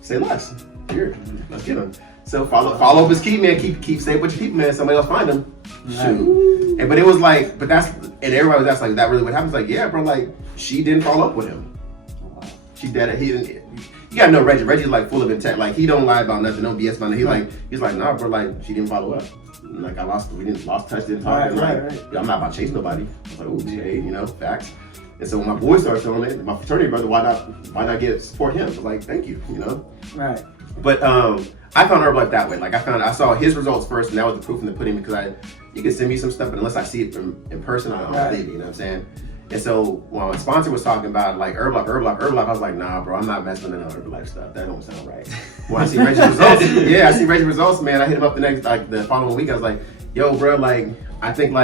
Say less. Here, let's get them. So follow up is key, man. Keep stay with your people, man. Somebody else find them. Shoot. And but it was like, but that's, and everybody was that's like, that really what happens? Like, yeah, bro, like she didn't follow up with him. She did it. He didn't. You gotta know Reggie. Reggie's like full of intent. Like he don't lie about nothing. No BS about nothing. He's like, nah, bro. Like she didn't follow up. Like we didn't lost touch, didn't talk. Right. Yeah, I'm not about to chase nobody. I was like, oh, hey, you know, facts. And so when my boys started showing it, my fraternity brother, why not support him? I was like, thank you, you know. Right. But I found Herbalife that way. Like I saw his results first, and that was the proof in the pudding because you can send me some stuff, but unless I see it in person, I don't believe it. You know what I'm saying? And so when my sponsor was talking about like Herbalife, I was like, nah, bro, I'm not messing with no Herbalife stuff. That don't sound right. When I see Reggie's results, I see Reggie's results, man. I hit him up the following week. I was like, yo, bro, like I think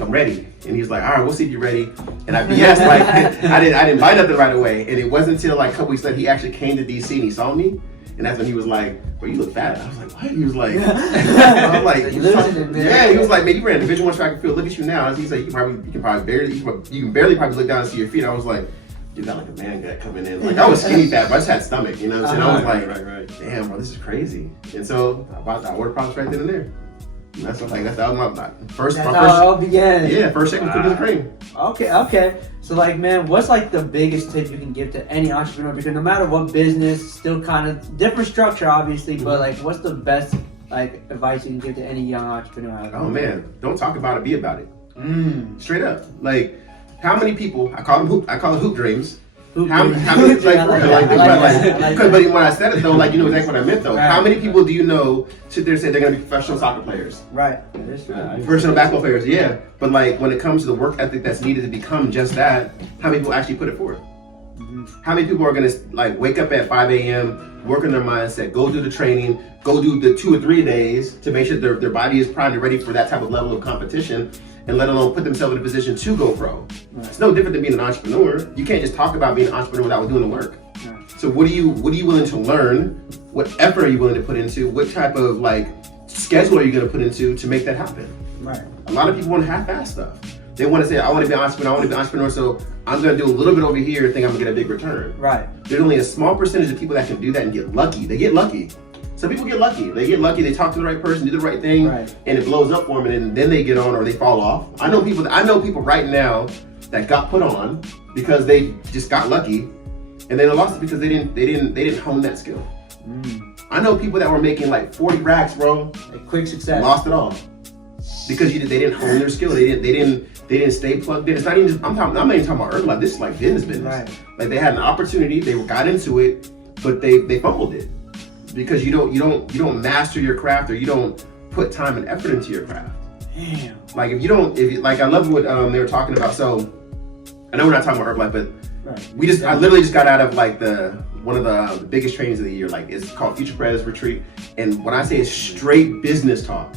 I'm ready. And he was like, all right, we'll see if you're ready. And I BS, like I didn't buy nothing right away. And it wasn't until like a couple weeks later he actually came to DC and he saw me. And that's when he was like, bro, you look fat. I was like, what? He was like, I'm like, he was like, man, you ran Division I track and field. Look at you now. He said, you can barely look down and see your feet. I was like, you got like a man gut coming in. Like I was skinny fat, but I just had stomach, you know what I'm saying? I was like, right. Damn, bro, this is crazy. And so I ordered products right then and there. And that was my first. That's how it all began. Yeah, first check was cookies and cream. Okay. So like, man, what's like the biggest tip you can give to any entrepreneur? Because no matter what business, still kind of different structure, obviously. But like, what's the best like advice you can give to any young entrepreneur? Oh man, don't talk about it, be about it. Straight up. Like, how many people? I call it hoop dreams. How many but when I said it though, like you know exactly what I meant though. Right. How many people do you know sit there and say they're gonna be professional soccer players? Right. Professional basketball players, yeah. But like when it comes to the work ethic that's needed to become just that, how many people actually put it forward? How many people are gonna like wake up at 5 a.m., work on their mindset, go do the training, go do the 2 or 3 days to make sure their body is primed and ready for that type of level of competition, and let alone put themselves in a position to go pro. Right. It's no different than being an entrepreneur. You can't just talk about being an entrepreneur without doing the work. Right. So what are you willing to learn? What effort are you willing to put into? What type of like schedule are you going to put into to make that happen? Right. A lot of people want to half-ass stuff. They want to say, I want to be an entrepreneur, so I'm going to do a little bit over here and think I'm going to get a big return. Right. There's only a small percentage of people that can do that and get lucky. They get lucky. Some people get lucky. They talk to the right person, do the right thing, and it blows up for them, and then they get on or they fall off. I know people right now that got put on because they just got lucky, and then they lost it because they didn't hone that skill. I know people that were making like 40 racks, bro. Like quick success. Lost it all because they didn't hone their skill. They didn't stay plugged in. It's not even just, I'm not even talking about Herbalife. This is like business. Right. Like they had an opportunity, they got into it, but they fumbled it. Because you don't master your craft, or you don't put time and effort into your craft. Damn. Like I love what they were talking about. So I know we're not talking about Herbalife, but I literally just got out of like one of the biggest trainings of the year. Like it's called Future Predators Retreat, and when I say it's straight business talk,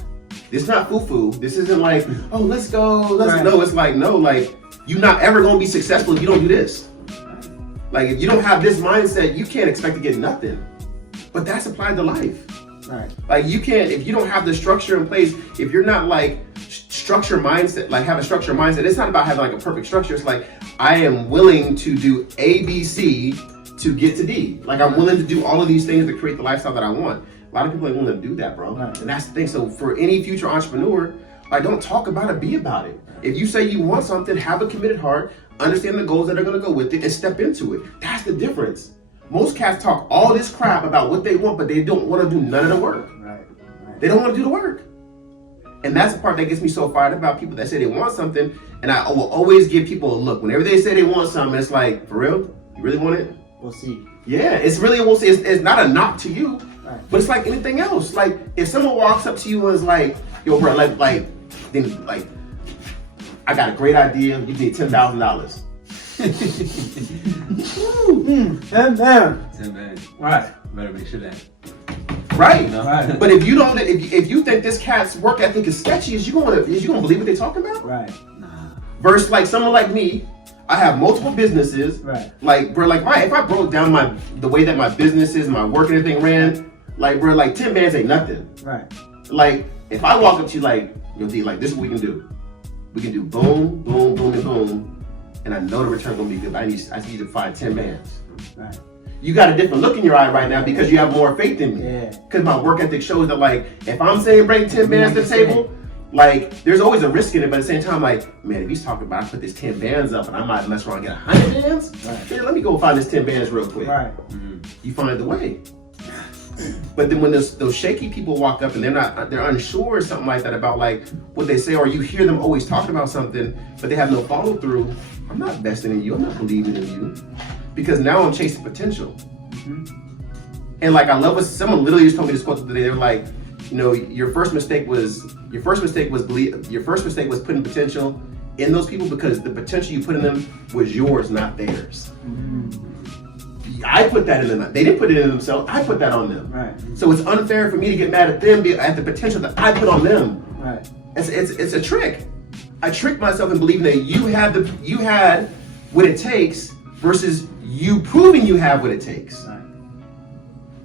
this is not foo-foo. This isn't like, oh, let's go. No, it's like no, like you're not ever gonna be successful if you don't do this. Like if you don't have this mindset, you can't expect to get nothing. But that's applied to life. Right. Like you can't, if you don't have the structure in place, if you're not like structure mindset, like have a structure mindset, it's not about having like a perfect structure. It's like, I am willing to do A, B, C to get to D. Like I'm willing to do all of these things to create the lifestyle that I want. A lot of people ain't willing to do that, bro. Right. And that's the thing. So for any future entrepreneur, like don't talk about it, be about it. If you say you want something, have a committed heart, understand the goals that are gonna go with it, and step into it. That's the difference. Most cats talk all this crap about what they want, but they don't want to do none of the work. Right. They don't want to do the work. And that's the part that gets me so fired about people that say they want something, and I will always give people a look. Whenever they say they want something, it's like, for real? You really want it? We'll see. Yeah, it's really a we'll see. It's not a knock to you, but it's like anything else. Like, if someone walks up to you and is like, yo, bro, then I got a great idea. You need $10,000. 10 man. 10 man. Right. Better make sure that. Right. No. Right. But if you don't, if you think this cat's work ethic is sketchy, is you gonna believe what they're talking about? Right. Nah. Versus like someone like me, I have multiple businesses. Right. Like, bro, like if I broke down the way that my businesses, my work and everything ran, like, bro, like 10 bands ain't nothing. Right. Like, if I walk up to you like, yo, D, like this is what we can do. We can do boom, boom, boom, and boom, and I know the return gonna be good. I need you to find 10 bands. Right. You got a different look in your eye right now because you have more faith in me. Yeah. Because my work ethic shows that, like, if I'm saying bring 10 bands to the table, like, there's always a risk in it, but at the same time, like, man, if he's talking about I put this 10 bands up and I might mess around and get 100 bands, Right. man, let me go find this 10 bands real quick. Right. You find the way. But then when those shaky people walk up and they're unsure or something like that about like what they say, or you hear them always talking about something, but they have no follow through, I'm not investing in you, I'm not believing in you. Because now I'm chasing potential. And like I love what someone literally just told me this quote today. They were like, you know, your first mistake was putting potential in those people because the potential you put in them was yours, not theirs. I put that in them. They didn't put it in themselves. I put that on them. Right. So it's unfair for me to get mad at them at the potential that I put on them. Right. It's a trick. I tricked myself in believing that you had what it takes versus you proving you have what it takes. Right.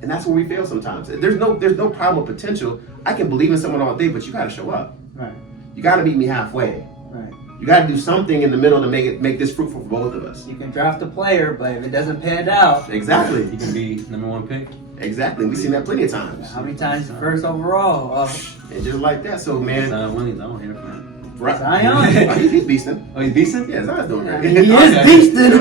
And that's where we fail sometimes. There's no problem with potential. I can believe in someone all day, but you got to show up. Right. You got to meet me halfway. Right. You got to do something in the middle to make this fruitful for both of us. You can draft a player, but if it doesn't pan out, Exactly. You can be #1 pick. Exactly. We've seen that plenty of times. how many times the first overall? And just like that. So man, Zion Williams, I don't hear from him. Zion? Oh, he's beasting. Oh, he's decent? Yeah, Zion's doing I great. mean, he Okay. is beasting.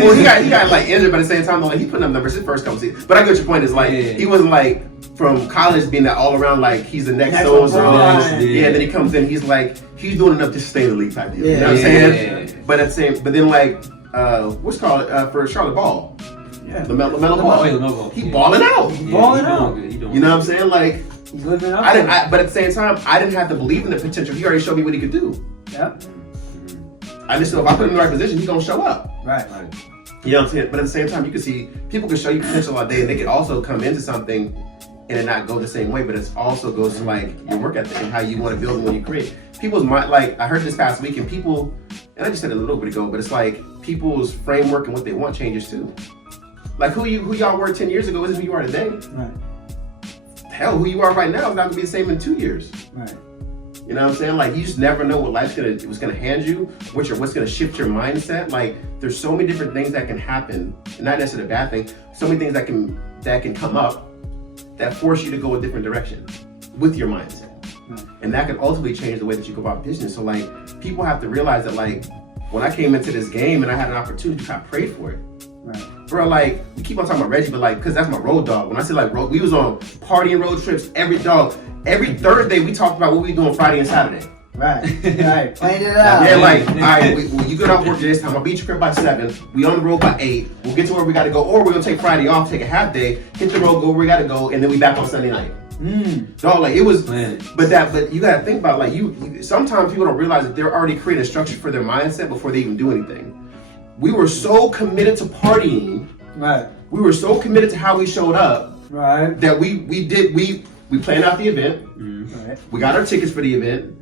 Well, he got like injured, but at the same time, like he putting up numbers his first couple seasons. But I get what your point is. Like Yeah. he wasn't like from college being that all around like he's the next Next so and so. LeBron. Yeah, then he comes in, he's doing enough to stay in the league type deal. You know what I'm Yeah. saying? Yeah. But then like what's called for Charlotte Ball, Yeah. LaMelo Oh, Ball. yeah, LaMelo. He Yeah. balling out. He balling he out. Doing good. He doing You know what I'm saying? Like He's living up. but at the same time, I didn't have to believe in the potential. He already showed me what he could do. Yep. I just know if I put him in the right position, he's gonna show up. Right. Right. You know what I'm saying? But at the same time, you can see people can show you potential all day, and they can also come into something and it not go the same way. But it also goes to like your work ethic and how you want to build and when you create. People's mind, like I heard this past week, and people, and I just said it a little bit ago, but it's like people's framework and what they want changes too. Like who y'all were 10 years ago isn't who you are today. Right. Hell, who you are right now is not gonna be the same in 2 years. Right. You know what I'm saying? Like you just never know what life's gonna hand you, what's gonna shift your mindset. Like there's so many different things that can happen, and not necessarily a bad thing. So many things that can come up that force you to go a different direction with your mindset, and that can ultimately change the way that you go about business. So like people have to realize that like when I came into this game and I had an opportunity, I prayed for it. Right. Bro, like we keep on talking about Reggie, but like, cause that's my road dog. When I say like road, we was on partying road trips every Thursday. We talked about what we doing Friday and Saturday. Right. Right. Playing it out. Yeah, like, all right, when you get off work this time, I'll beat your crib by 7. We on the road by 8. We'll get to where we gotta go, or we're gonna take Friday off, take a half day, hit the road, go where we gotta go, and then we back on Sunday night. Dog, like it was, but you gotta think about like you. Sometimes people don't realize that they're already creating a structure for their mindset before they even do anything. We were so committed to partying. Right. We were so committed to how we showed up. Right. That we planned out the event. Right. We got our tickets for the event.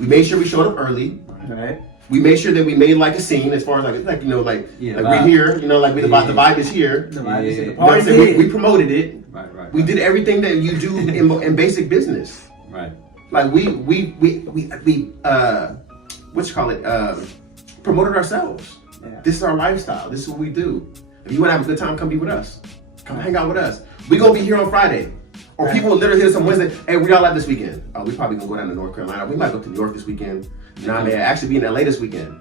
We made sure we showed up early. Right. We made sure that we made like a scene as far as like you know like we're here. You know like the vibe is here. The vibe is here. The You know what I'm party's saying? here. We promoted it. Right. We did everything that you do in basic business. Right. Like we what you call it? Promoted ourselves. Yeah. This is our lifestyle. This is what we do. If you want to have a good time, come be with us. Come hang out with us. We gonna be here on Friday. Or people will literally hit us on Wednesday. Hey, where y'all at this weekend? Oh, we probably gonna go down to North Carolina. We might go to New York this weekend. Nah, man, actually be in LA this weekend.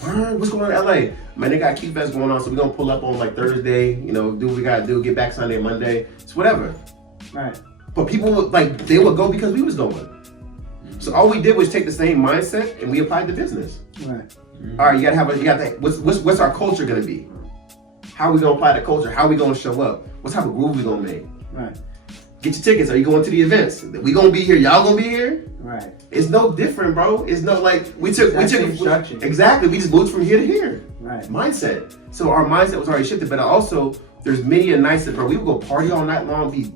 What's going on in LA? Man, they got Q Fest going on, so we're gonna pull up on like Thursday. You know, do what we gotta do. Get back Sunday and Monday. It's whatever. Right. But people would they would go because we was going. So all we did was take the same mindset and we applied to business. Right. All right, you gotta what's our culture gonna be? How are we gonna apply the culture? How are we gonna show up? What type of groove we gonna make? Right. Get your tickets. Are you going to the events? We gonna be here. Y'all gonna be here? Right. It's no different, bro. It's no like we took instruction. Exactly. We just moved from here to here. Right. Mindset. So our mindset was already shifted, but also there's many a nights that, bro, we would go party all night long. We'd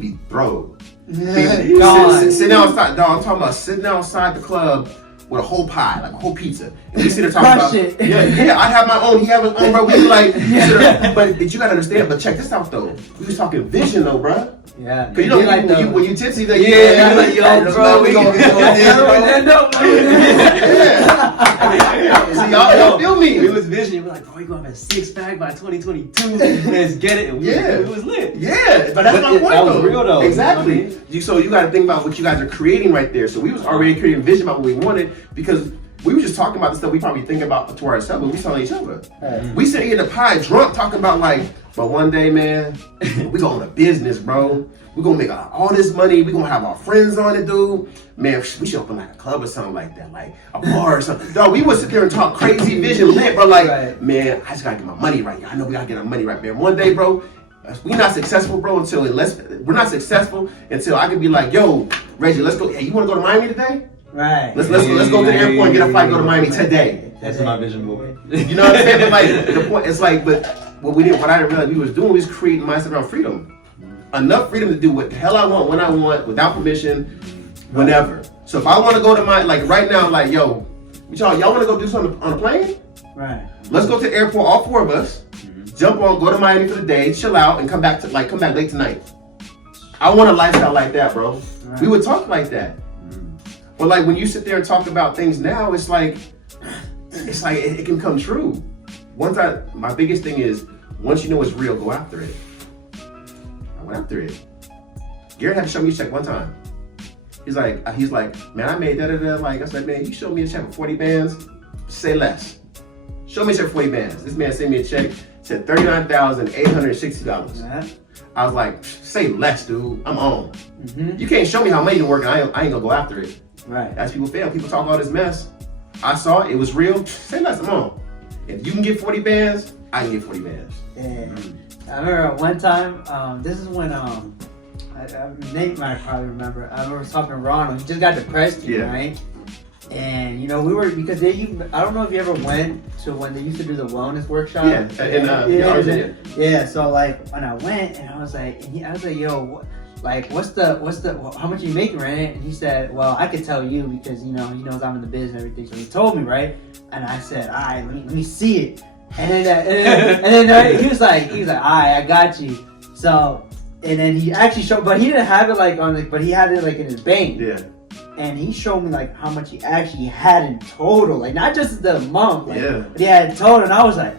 be broke. Sitting outside, dog. I'm talking about sitting outside the club with a whole pie, like a whole pizza. And we sit there talking about, yeah, I have my own, he have his own, bro. We be like, but you gotta understand, but check this out though. We was talking vision though, bro. Yeah. Cause you know, like when you tipsy, like, you're like, yo, bro, we gonna end up. See, y'all feel me? We was visioning. We're like, bro, we gonna have a 6-pack by 2022. Let's get it. And we was lit. Yeah, but that's my point that though. was real though. Exactly. You know what I mean? So you got to think about what you guys are creating right there. So we was already creating vision about what we wanted because we were just talking about the stuff we probably think about to ourselves, but we telling each other. We sitting in the pie drunk talking about like, but one day, man, we gonna own a business, bro. We gonna make all this money. We gonna have our friends on it, dude. Man, we should open like a club or something like that, like a bar or something. Dog, we would sit there and talk crazy vision lit, bro. Like, man, I just gotta get my money right. I know we gotta get our money right, man. One day, bro, we not successful, bro, we're not successful until I can be like, yo, Reggie, let's go. Hey, you wanna go to Miami today? Right. Let's go to the airport and get a flight, go to Miami today. That's my vision board. You know what I'm saying? But like the point, it's like, but what I didn't realize we was doing was creating mindset around freedom. Enough freedom to do what the hell I want, when I want, without permission, whenever. So if I want to go to like right now, like, yo, y'all want to go do something on a plane? Right. Let's go to the airport, all 4 of us, jump on, go to Miami for the day, chill out, and come back late tonight. I want a lifestyle like that, bro. Right. We would talk like that. But like when you sit there and talk about things now, it's like it can come true. My biggest thing is once you know it's real, go after it. I went after it. Garrett had to show me a check one time. He's like, man, I made da-da-da. Like, I said, man, you showed me a check for 40 bands, say less. Show me a check for 40 bands. This man sent me a check, said $39,860. I was like, say less, dude. I'm on. You can't show me how money to work and I ain't gonna go after it. Right. As people fail, people talk all this mess. I saw it was real. Say less, I'm on. If you can get 40 bands, I can get 40 bands. Yeah. I remember one time, this is when Nate might probably remember. I remember talking to Ronald. He just got depressed, right? And you know, we were because I don't know if you ever went to when they used to do the wellness workshop. Yeah. So like when I went and I was like, yo, like what's the how much are you making, right? And he said, well, I could tell you because you know he knows I'm in the biz and everything. So he told me, right? And I said, all right, let me see it. And then he was like, all right, I got you. So, and then he actually showed, but he didn't have it like but he had it like in his bank. Yeah. And he showed me like how much he actually had in total, like not just the month, like, but he had in total. And I was like,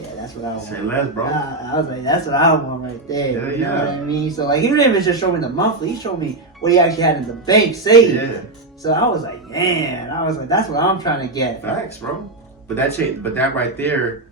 yeah, that's what I want. Say less, bro. I was like, that's what I want right there. You know what I mean? So like, he didn't even just show me the monthly. He showed me what he actually had in the bank saved. Yeah. So I was like, man, that's what I'm trying to get. Facts, bro. But that right there,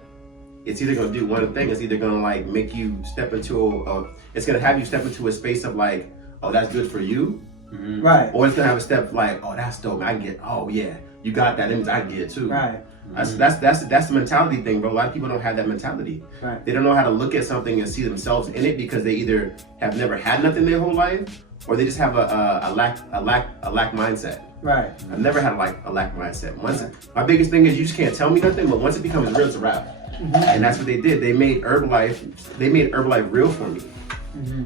it's either gonna do one thing. It's either gonna like make you step into it's gonna have you step into a space of like, oh, that's good for you, right? Or it's gonna have a step like, oh, that's dope. I can get. Oh yeah, you got that. That means I can get it too. Right. That's the mentality thing, bro. A lot of people don't have that mentality. Right. They don't know how to look at something and see themselves in it because they either have never had nothing their whole life, or they just have a lack mindset. Right. I've never had a lack mindset. My biggest thing is you just can't tell me nothing, but once it becomes real, it's a wrap. And that's what they did. They made Herbalife real for me.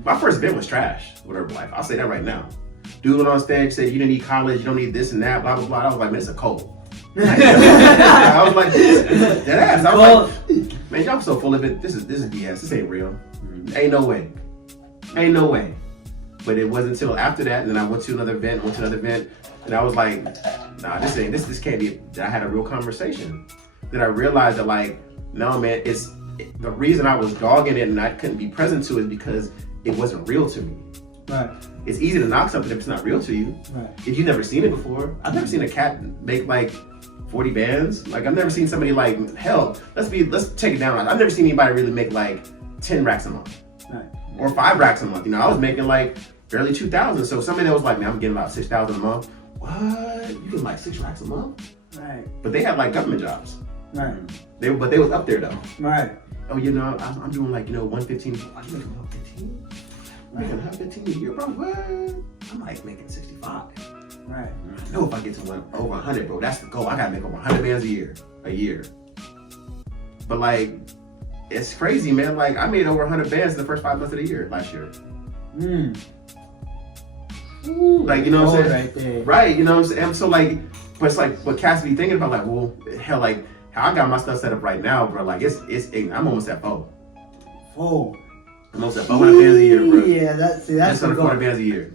My first event was trash with Herbalife. I'll say that right now. Dude went on stage, said you didn't need college, you don't need this and that, blah blah blah. I was like, man, it's a cult. I was like, dead ass. I was like, man, y'all so full of it. This is BS. This ain't real. Ain't no way. But it wasn't until after that, and then I went to another event, and I was like, nah, this can't be. I had a real conversation. Then I realized that like, no man, the reason I was dogging it and I couldn't be present to it is because it wasn't real to me. Right. It's easy to knock something if it's not real to you. Right. If you've never seen it before, I've never seen a cat make like 40 bands. Like I've never seen somebody like, hell, let's take it down. I've never seen anybody really make like 10 racks a month. Right. Or 5 racks a month. You know, I was making like barely 2,000. So somebody that was like, man, I'm getting about 6,000 a month. What? You get like 6 racks a month? Right. But they had like government jobs. Right. They was up there though. Right. Oh, you know, I'm doing like, 115. I can make 115. I'm making 115 a year, bro. What? I'm like making 65. Right. I know if I get to over 100, bro, that's the goal. I gotta make over 100 bands a year. But like, it's crazy, man. Like, I made over 100 bands in the first 5 months of the year last year. Ooh, like, you know what I'm saying? Right there. Right, you know what I'm saying? So like, but it's like what Cass be thinking about, like, well, hell, like how I got my stuff set up right now, bro. Like, I'm almost at 4. Oh. I'm almost at 400 bands a year, bro. Yeah, that's the 400 bands a year.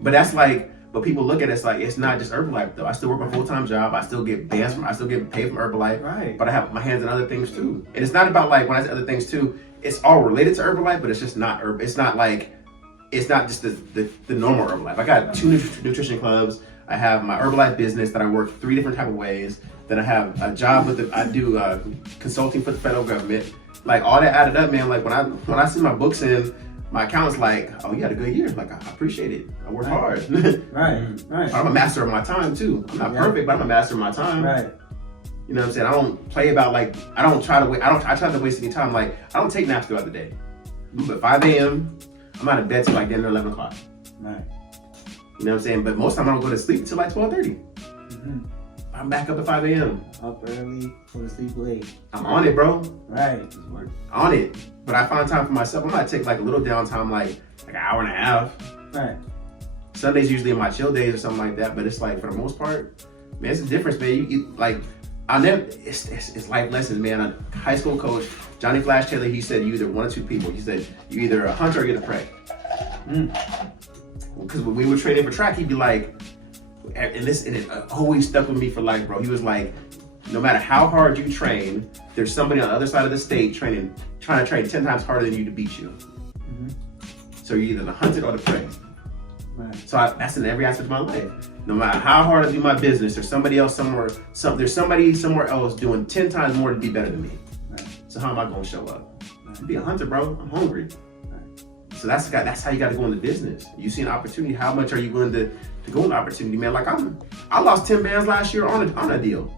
But that's like, but people look at it, it's like, it's not just Herbalife though. I still work my full-time job. I still get bands I still get paid from Herbalife. Right. But I have my hands in other things too. And it's not about like, when I say other things too, it's all related to Herbalife, but it's just not, it's not like, it's not just the normal Herbalife. I got 2 nutrition clubs. I have my Herbalife business that I work 3 different type of ways. Then I have a job I do consulting for the federal government. Like all that added up, man, like when I see my books in, my accountant's like, oh, you had a good year. Like, I appreciate it. I work hard. Right. I'm a master of my time too. I'm not perfect, but I'm a master of my time. Right. You know what I'm saying? I don't play about like, I try to waste any time. Like, I don't take naps throughout the day. But 5 a.m., I'm out of bed till like 10 or 11 o'clock. Right. You know what I'm saying? But most of the time I don't go to sleep until like 12:30. I'm back up at 5 a.m. Up early, go to sleep late. I'm on it, bro. Right. On it. But I find time for myself. I might take like a little downtime, like an hour and a half. Right. Sundays usually my chill days or something like that. But it's like, for the most part, man, it's a difference, man. You like, it's life lessons, man. A high school coach, Johnny Flash Taylor, he said you either one or two people. He said you either a hunter or you're a prey. Because when we were training for track, he'd be like, and it always stuck with me for life, bro. He was like, no matter how hard you train, there's somebody on the other side of the state trying to train 10 times harder than you to beat you. So you're either the hunted or the prey. Right. So that's in every aspect of my life. No matter how hard I do my business, there's somebody else somewhere. There's somebody somewhere else doing 10 times more to be better than me. Right. So how am I going to show up? Be a hunter, bro. I'm hungry. So that's how you got to go into business. You see an opportunity. How much are you willing to go into opportunity, man? Like I lost 10 bands last year on a deal.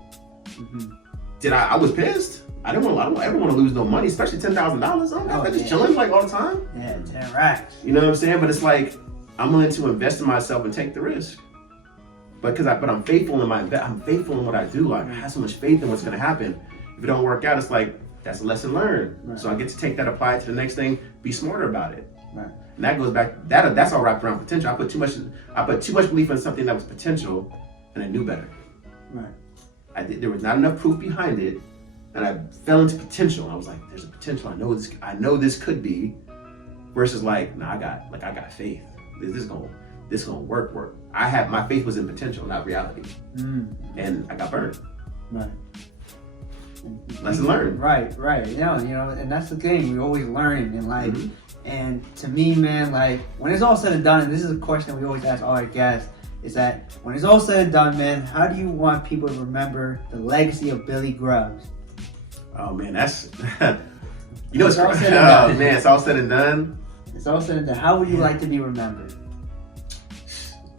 I was pissed. I don't ever want to lose no money, especially $10,000. I'm just chilling like all the time. Yeah, 10 racks. You know what I'm saying? But it's like I'm willing to invest in myself and take the risk. But I'm faithful in I'm faithful in what I do. Like, I have so much faith in what's gonna happen. If it don't work out, it's like that's a lesson learned. Right. So I get to take that, apply it to the next thing, be smarter about it. Right. And that goes back. That's all wrapped around potential. I put too much belief in something that was potential, and I knew better. Right. There was not enough proof behind it, and I fell into potential. I was like, "There's a potential. I know this could be," versus like, "Nah, I got faith. This gonna work. My faith was in potential, not reality, and I got burned. Right. Lesson learned. Right. Yeah, and that's the thing. We're always learning in life. And to me, man, like when it's all said and done, and this is a question we always ask all our guests, is that when it's all said and done, man, how do you want people to remember the legacy of Billy Grubbs? Oh man, that's it's all said and done. Oh man, it's all said and done. It's all said and done. How would you like to be remembered?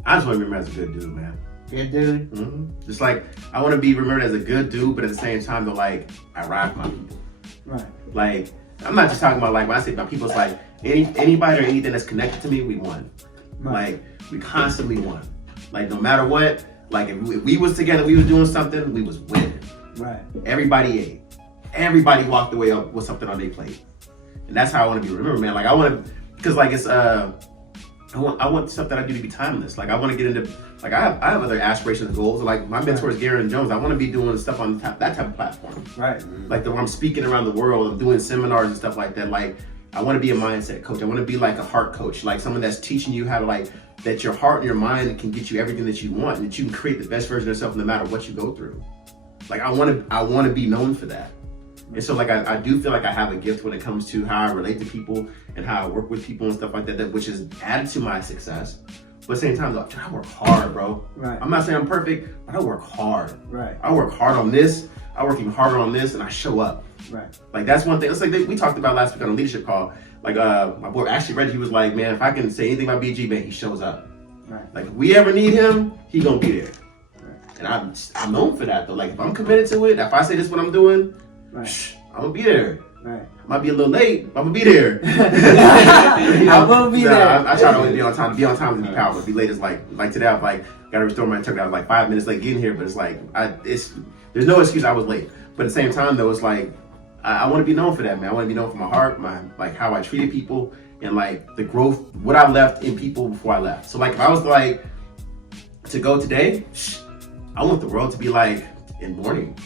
I just want to be remembered as a good dude, man. Good dude. Just like I want to be remembered as a good dude, but at the same time, though, like I ride for my people. Right. Like I'm not just talking about like when I say my people, it's like anybody or anything that's connected to me, we won. Right. Like we constantly won. Like no matter what, like if we was together, we was doing something, we was winning. Right. Everybody ate. Everybody walked away up with something on their plate, and that's how I want to be remembered, man. Like I want to, because like it's I want stuff that I do to be timeless. Like I want to get into, like I have other aspirations and goals. Like my mentor is Garen Jones. I want to be doing stuff on that type of platform. Right. Like where I'm speaking around the world, I'm doing seminars and stuff like that. Like I want to be a mindset coach. I want to be like a heart coach, like someone that's teaching you how to like that your heart and your mind can get you everything that you want, and that you can create the best version of yourself no matter what you go through. Like I want to be known for that. And so like I do feel like I have a gift when it comes to how I relate to people and how I work with people and stuff like that, which is added to my success. But at the same time, like, I work hard, bro. Right. I'm not saying I'm perfect, but I work hard. Right. I work hard on this. I work even harder on this, and I show up. Right. Like that's one thing. It's like we talked about last week on a leadership call. Like my boy Ashley Reggie, he was like, man, if I can say anything about BG, man, he shows up. Right. Like if we ever need him, he gonna be there. Right. And I'm known for that though. Like if I'm committed to it, if I say this is what I'm doing, right. I'm gonna be there. Right. might be a little late, but I'm gonna be there. I will be there. I try to always be on time. To be on time is to be powerful. Be late is like today. I'm like gotta restore my truck. I was like 5 minutes late getting here, but it's like there's no excuse I was late. But at the same time though, it's like I want to be known for that, man. I want to be known for my heart, my like how I treated people, and like the growth, what I left in people before I left. So like if I was like to go today, I want the world to be like in mourning,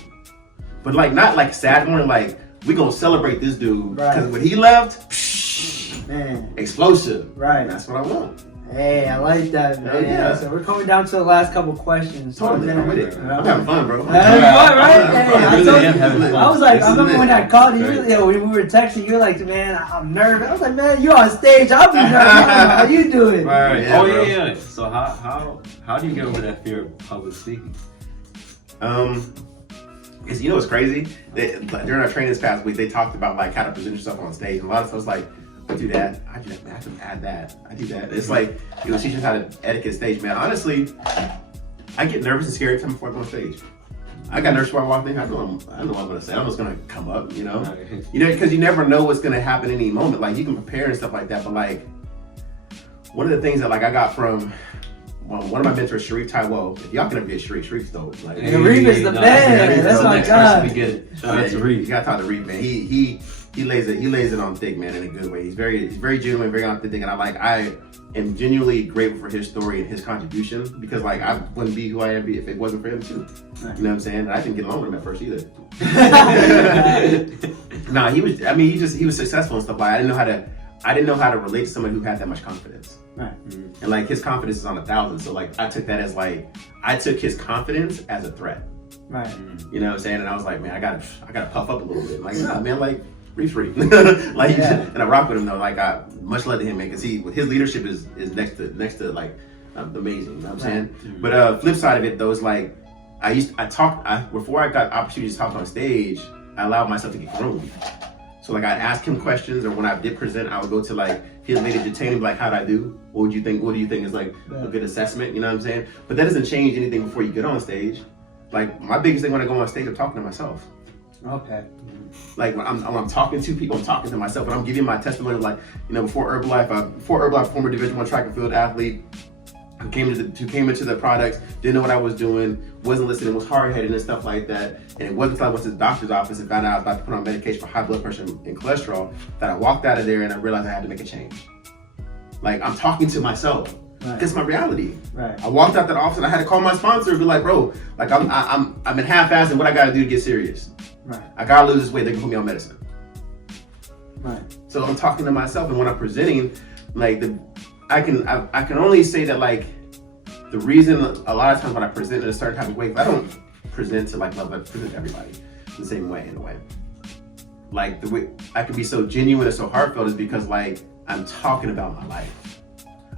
but like not like sad mourning. Like we gonna celebrate this dude because when he left, man, explosive. Right. And that's what I want. Hey, I like that, man. Yeah. So we're coming down to the last couple questions. Totally, I'm with it. I'm having fun, bro. Having fun, right? Hey, I told you. having fun. I was like, This I is remember it. when I called you, when we were texting, you were like, man, I'm nervous. I was like, man, you're on stage. I'll be nervous. How you doing? Right. Yeah, Oh bro. yeah. So how do you get over that fear of public speaking? Because you know what's crazy? During our training this past week, they talked about like how to present yourself on stage, and a lot of stuff was like, I do that. I do that, man. I can add that. I do that. It's like, you know, teaching how to etiquette stage, man. Honestly, I get nervous and scared every time before I go on stage. I got nervous before I walked in. I know what I'm gonna say. I'm just gonna come up, you know, because you never know what's gonna happen any moment. Like you can prepare and stuff like that, but like one of the things that like I got from one of my mentors, Sharif Taiwo. If y'all can ever get Sharif's dope. Like Sharif is the man. That's my guy. We get it. Shout out to you Reed. gotta talk to Reed, man. He lays it on thick, man, in a good way. He's very genuine, very authentic, and I am genuinely grateful for his story and his contribution because like I wouldn't be who I am if it wasn't for him too. Right. You know what I'm saying? And I didn't get along with him at first either. Nah, he was successful and stuff like I didn't know how to relate to somebody who had that much confidence. Right. And like his confidence is on 1,000. So like I took that as like I took his confidence as a threat. Right. You know what I'm saying? And I was like, man, I gotta puff up a little bit. Like, nah, man, like Reef. like, and I rock with him though. Like, much love to him, man, because his leadership is next to like amazing. You know what I'm saying? But flip side of it though is like, before I got opportunities to talk on stage, I allowed myself to get groomed. So like I'd ask him questions, or when I did present, I would go to like his lady detaining, like, how'd I do? What do you think is like a good assessment? You know what I'm saying? But that doesn't change anything before you get on stage. Like my biggest thing when I go on stage, I'm talking to myself. Okay. Like when I'm talking to people, I'm talking to myself, and I'm giving my testimony of like, you know, before Herbalife, former Division I track and field athlete, who came into the products, didn't know what I was doing, wasn't listening, was hard-headed and stuff like that. And it wasn't until I went to the doctor's office and found out I was about to put on medication for high blood pressure and cholesterol that I walked out of there and I realized I had to make a change. Like I'm talking to myself. Right. That's my reality. Right. I walked out that office and I had to call my sponsor and be like, bro, like I'm in half-assing what I gotta do to get serious. Right. I gotta lose this weight, they can put me on medicine. Right. So I'm talking to myself, and when I'm presenting, like I can only say that like the reason a lot of times when I present in a certain type of way, I don't present to like love, I present to everybody the same way in a way. Like the way I can be so genuine and so heartfelt is because like I'm talking about my life.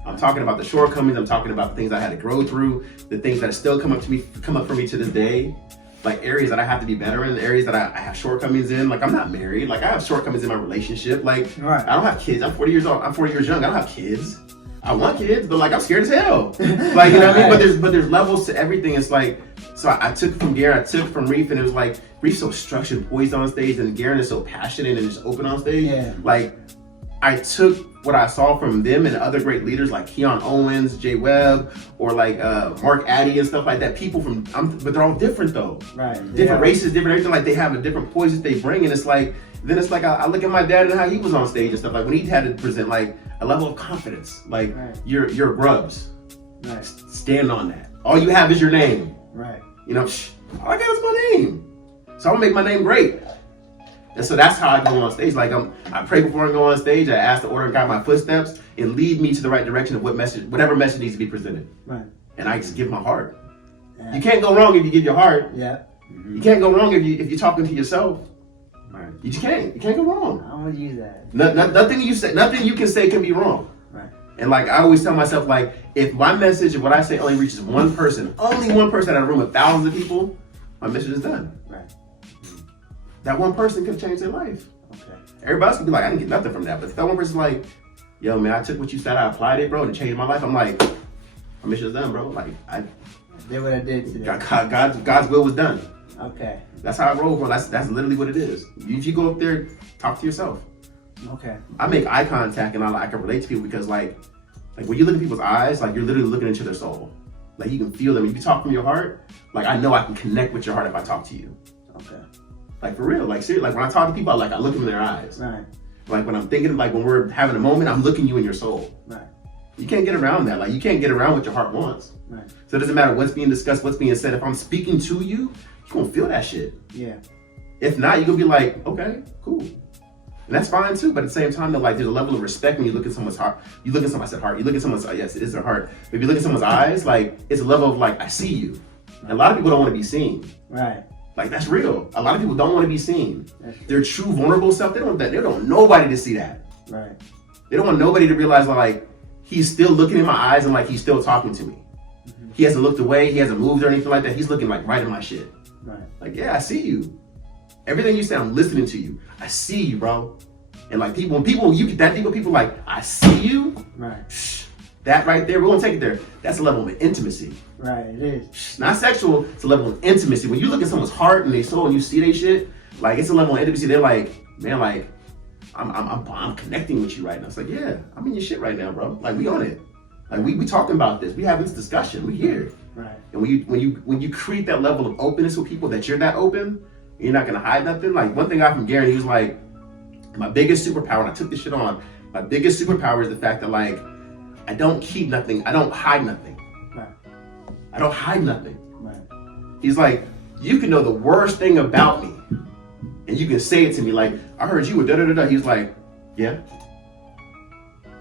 I'm talking about the shortcomings. I'm talking about the things I had to grow through, the things that still come up for me to this day. Like areas that I have to be better in, areas that I have shortcomings in. Like I'm not married. Like I have shortcomings in my relationship. Like Right. I don't have kids. I'm 40 years old. I'm 40 years young. I don't have kids. I want kids, but like I'm scared as hell. Like, you know what I mean? But there's levels to everything. It's like, so I took from Garen, I took from Reef, and it was like Reef's so structured and poised on stage, and Garen is so passionate and just open on stage. Yeah. Like I took what I saw from them and other great leaders like Keon Owens, Jay Webb, or like Mark Addy and stuff like that. People but they're all different though. Right. Different races, different everything. Like they have a different poise that they bring, and it's like I look at my dad and how he was on stage and stuff. Like when he had to present like a level of confidence. Like you're Grubbs. Right. Stand on that. All you have is your name. Right. You know, all I got is my name. So I'm gonna make my name great. And so that's how I go on stage. Like I pray before I go on stage. I ask the order and guide my footsteps and lead me to the right direction of whatever message needs to be presented. Right. And I just give my heart. Yeah. You can't go wrong if you give your heart. Yeah. You can't go wrong if you're talking to yourself. Right. You just can't. You can't go wrong. I'm gonna use that. Nothing you can say can be wrong. Right. And like I always tell myself, like if my message and what I say only reaches one person, only one person in a room of thousands of people, my mission is done. Right. That one person could change their life. Okay. Everybody else could be like, I didn't get nothing from that. But if that one person's like, yo man, I took what you said, I applied it, bro, and it changed my life. I'm like, my mission is done, bro. Like I did what I did today. God's will was done. Okay. That's how I roll, bro. That's literally what it is. If you go up there, talk to yourself. Okay. I make eye contact and I can relate to people because like when you look in people's eyes, like you're literally looking into their soul. Like you can feel them. If you talk from your heart, like I know I can connect with your heart if I talk to you. Okay. Like for real, like seriously, like when I talk to people, I look them in their eyes. Right. Like when I'm thinking, like when we're having a moment, I'm looking you in your soul. Right. You can't get around that. Like you can't get around what your heart wants. Right. So it doesn't matter what's being discussed, what's being said. If I'm speaking to you, you're gonna feel that shit. Yeah. If not, you're gonna be like, okay, cool. And that's fine too, but at the same time, though, like there's a level of respect when you look at someone's heart. You look at someone, I said heart. You look at someone's, yes, it is their heart. But if you look at someone's eyes, like it's a level of like, I see you. And a lot of people don't want to be seen. Right. Like that's real. A lot of people don't want to be seen. Their true vulnerable self, they don't want nobody to see that. Right. They don't want nobody to realize like he's still looking in my eyes and like he's still talking to me. Mm-hmm. He hasn't looked away, he hasn't moved or anything like that. He's looking like right in my shit. Right. Like, yeah, I see you. Everything you say, I'm listening to you. I see you, bro. And like when you get that deep with people like, I see you. Right. That right there, we're gonna take it there. That's a level of intimacy. Right, it is. Not sexual, it's a level of intimacy. When you look at someone's heart and their soul and you see they shit, like it's a level of intimacy. They're like, man, like, I'm connecting with you right now. It's like, yeah, I'm in your shit right now, bro. Like we on it. Like we talking about this. We having this discussion. We here. Right. And when you create that level of openness with people that you're that open, you're not gonna hide nothing. Like one thing I from Gary, he was like, my biggest superpower, and I took this shit on, my biggest superpower is the fact that like, I don't keep nothing, I don't hide nothing. Right. I don't hide nothing. Right. He's like, you can know the worst thing about me, and you can say it to me like, I heard you were da-da-da-da. He's like, yeah.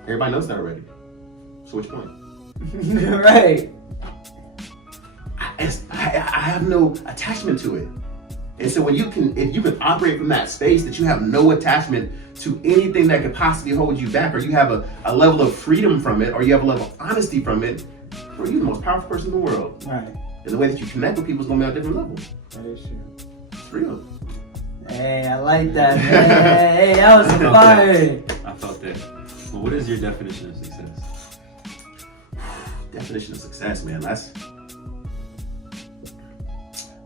Everybody knows that already. So which point? Right. I have no attachment to it. And so if you can operate from that space that you have no attachment to anything that could possibly hold you back, or you have a level of freedom from it, or you have a level of honesty from it, bro, you're the most powerful person in the world. Right. And the way that you connect with people is gonna be on a different level. That is true. It's real. Hey, I like that, man. Hey, that was fire. I felt that. Well, what is your definition of success? Definition of success, man.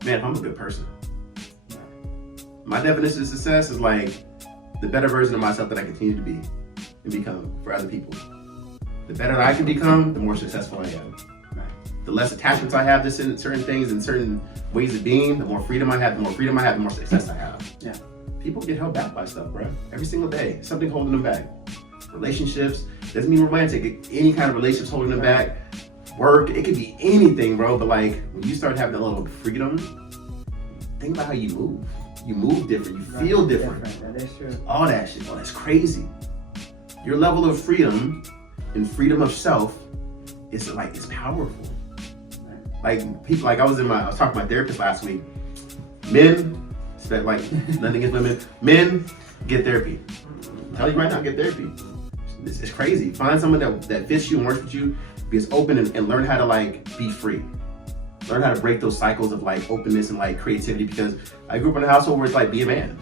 Man, I'm a good person. My definition of success is like the better version of myself that I continue to be and become for other people. The better I can become, the more successful I am. The less attachments I have to certain things and certain ways of being, the more freedom I have, the more success I have. Yeah. People get held back by stuff, bro. Every single day, something holding them back. Relationships, doesn't mean romantic, any kind of relationships holding them back. Work, it could be anything, bro. But like when you start having a little freedom, think about how you move. You move different, you feel different. That is true. All that shit, oh, that's crazy. Your level of freedom and freedom of self is like, it's powerful. Like people, like I was talking to my therapist last week. Men, like nothing against women, men get therapy. I'm telling you right now, get therapy. It's crazy. Find someone that fits you and works with you, be as open and learn how to like be free. Learn how to break those cycles of like openness and like creativity, because I grew up in a household where it's like, be a man.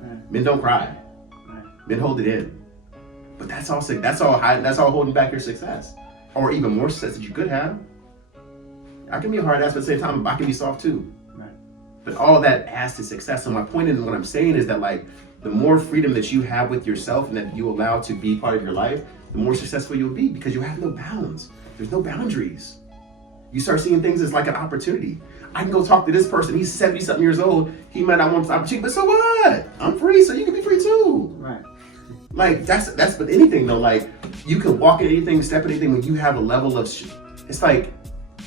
Right. Men don't cry. Right. Men hold it in. But that's all holding back your success, or even more success that you could have. I can be a hard ass, but at the same time, I can be soft too. Right. But all that adds to success. So my point in what I'm saying is that like, the more freedom that you have with yourself and that you allow to be part of your life, the more successful you'll be, because you have no bounds. There's no boundaries. You start seeing things as like an opportunity. I can go talk to this person. He's 70-something years old. He might not want this opportunity, but so what? I'm free, so you can be free too. Right. Like that's with anything though. Like you can walk in anything, step in anything when you have a level of, it's like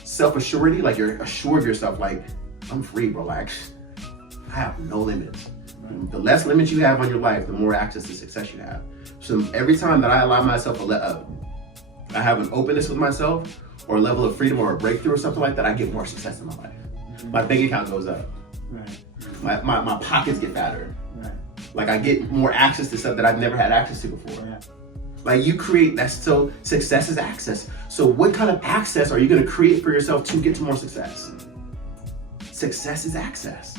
self-assurity. Like you're assured of yourself. Like I'm free, bro. Like I have no limits. Right. The less limits you have on your life, the more access to success you have. So every time that I allow myself I have an openness with myself, or a level of freedom, or a breakthrough, or something like that, I get more success in my life. Mm-hmm. My bank account goes up. Right. My pockets get fatter. Right. Like I get more access to stuff that I've never had access to before. Yeah. Like you create, so success is access. So what kind of access are you gonna create for yourself to get to more success? Success is access.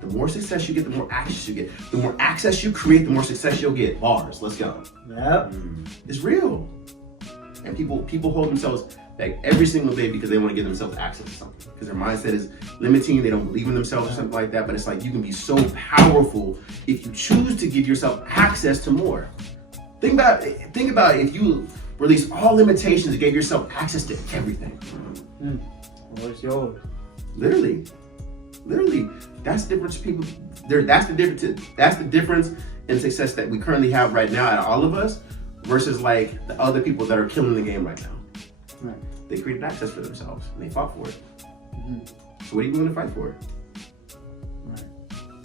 The more success you get, the more access you get. The more access you create, the more success you'll get. Bars, let's go. Yep. It's real. And people hold themselves like every single day because they want to give themselves access to something. Because their mindset is limiting, they don't believe in themselves or something like that. But it's like you can be so powerful if you choose to give yourself access to more. Think about if you release all limitations and gave yourself access to everything. What's yours? Literally, that's the difference. That's the difference in success that we currently have right now out of all of us, versus like the other people that are killing the game right now. Right. They created access for themselves and they fought for it. So what are you willing to fight for?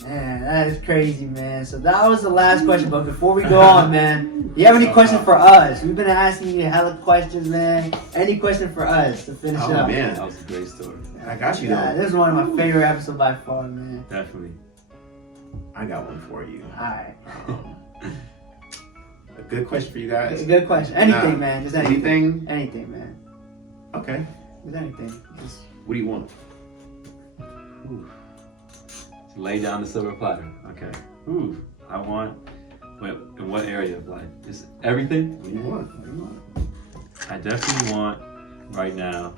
Man, that is crazy, man. So that was the last question, but before we go on, man, do you have any questions for us? We've been asking you hella questions, man. Any question for us to finish up? Oh man, That was a great story. I got you Yeah, though. this is one of my favorite episodes by far, man. Definitely. I got one for you. Alright. A good question for you guys. Good question. Anything, man. Just anything. Anything? Anything, man. Okay. Just anything. Just... What do you want? Ooh. Lay down the silver platter. Okay. Ooh. I want. In what area of life? Just everything? What do you want? What do you want? I definitely want right now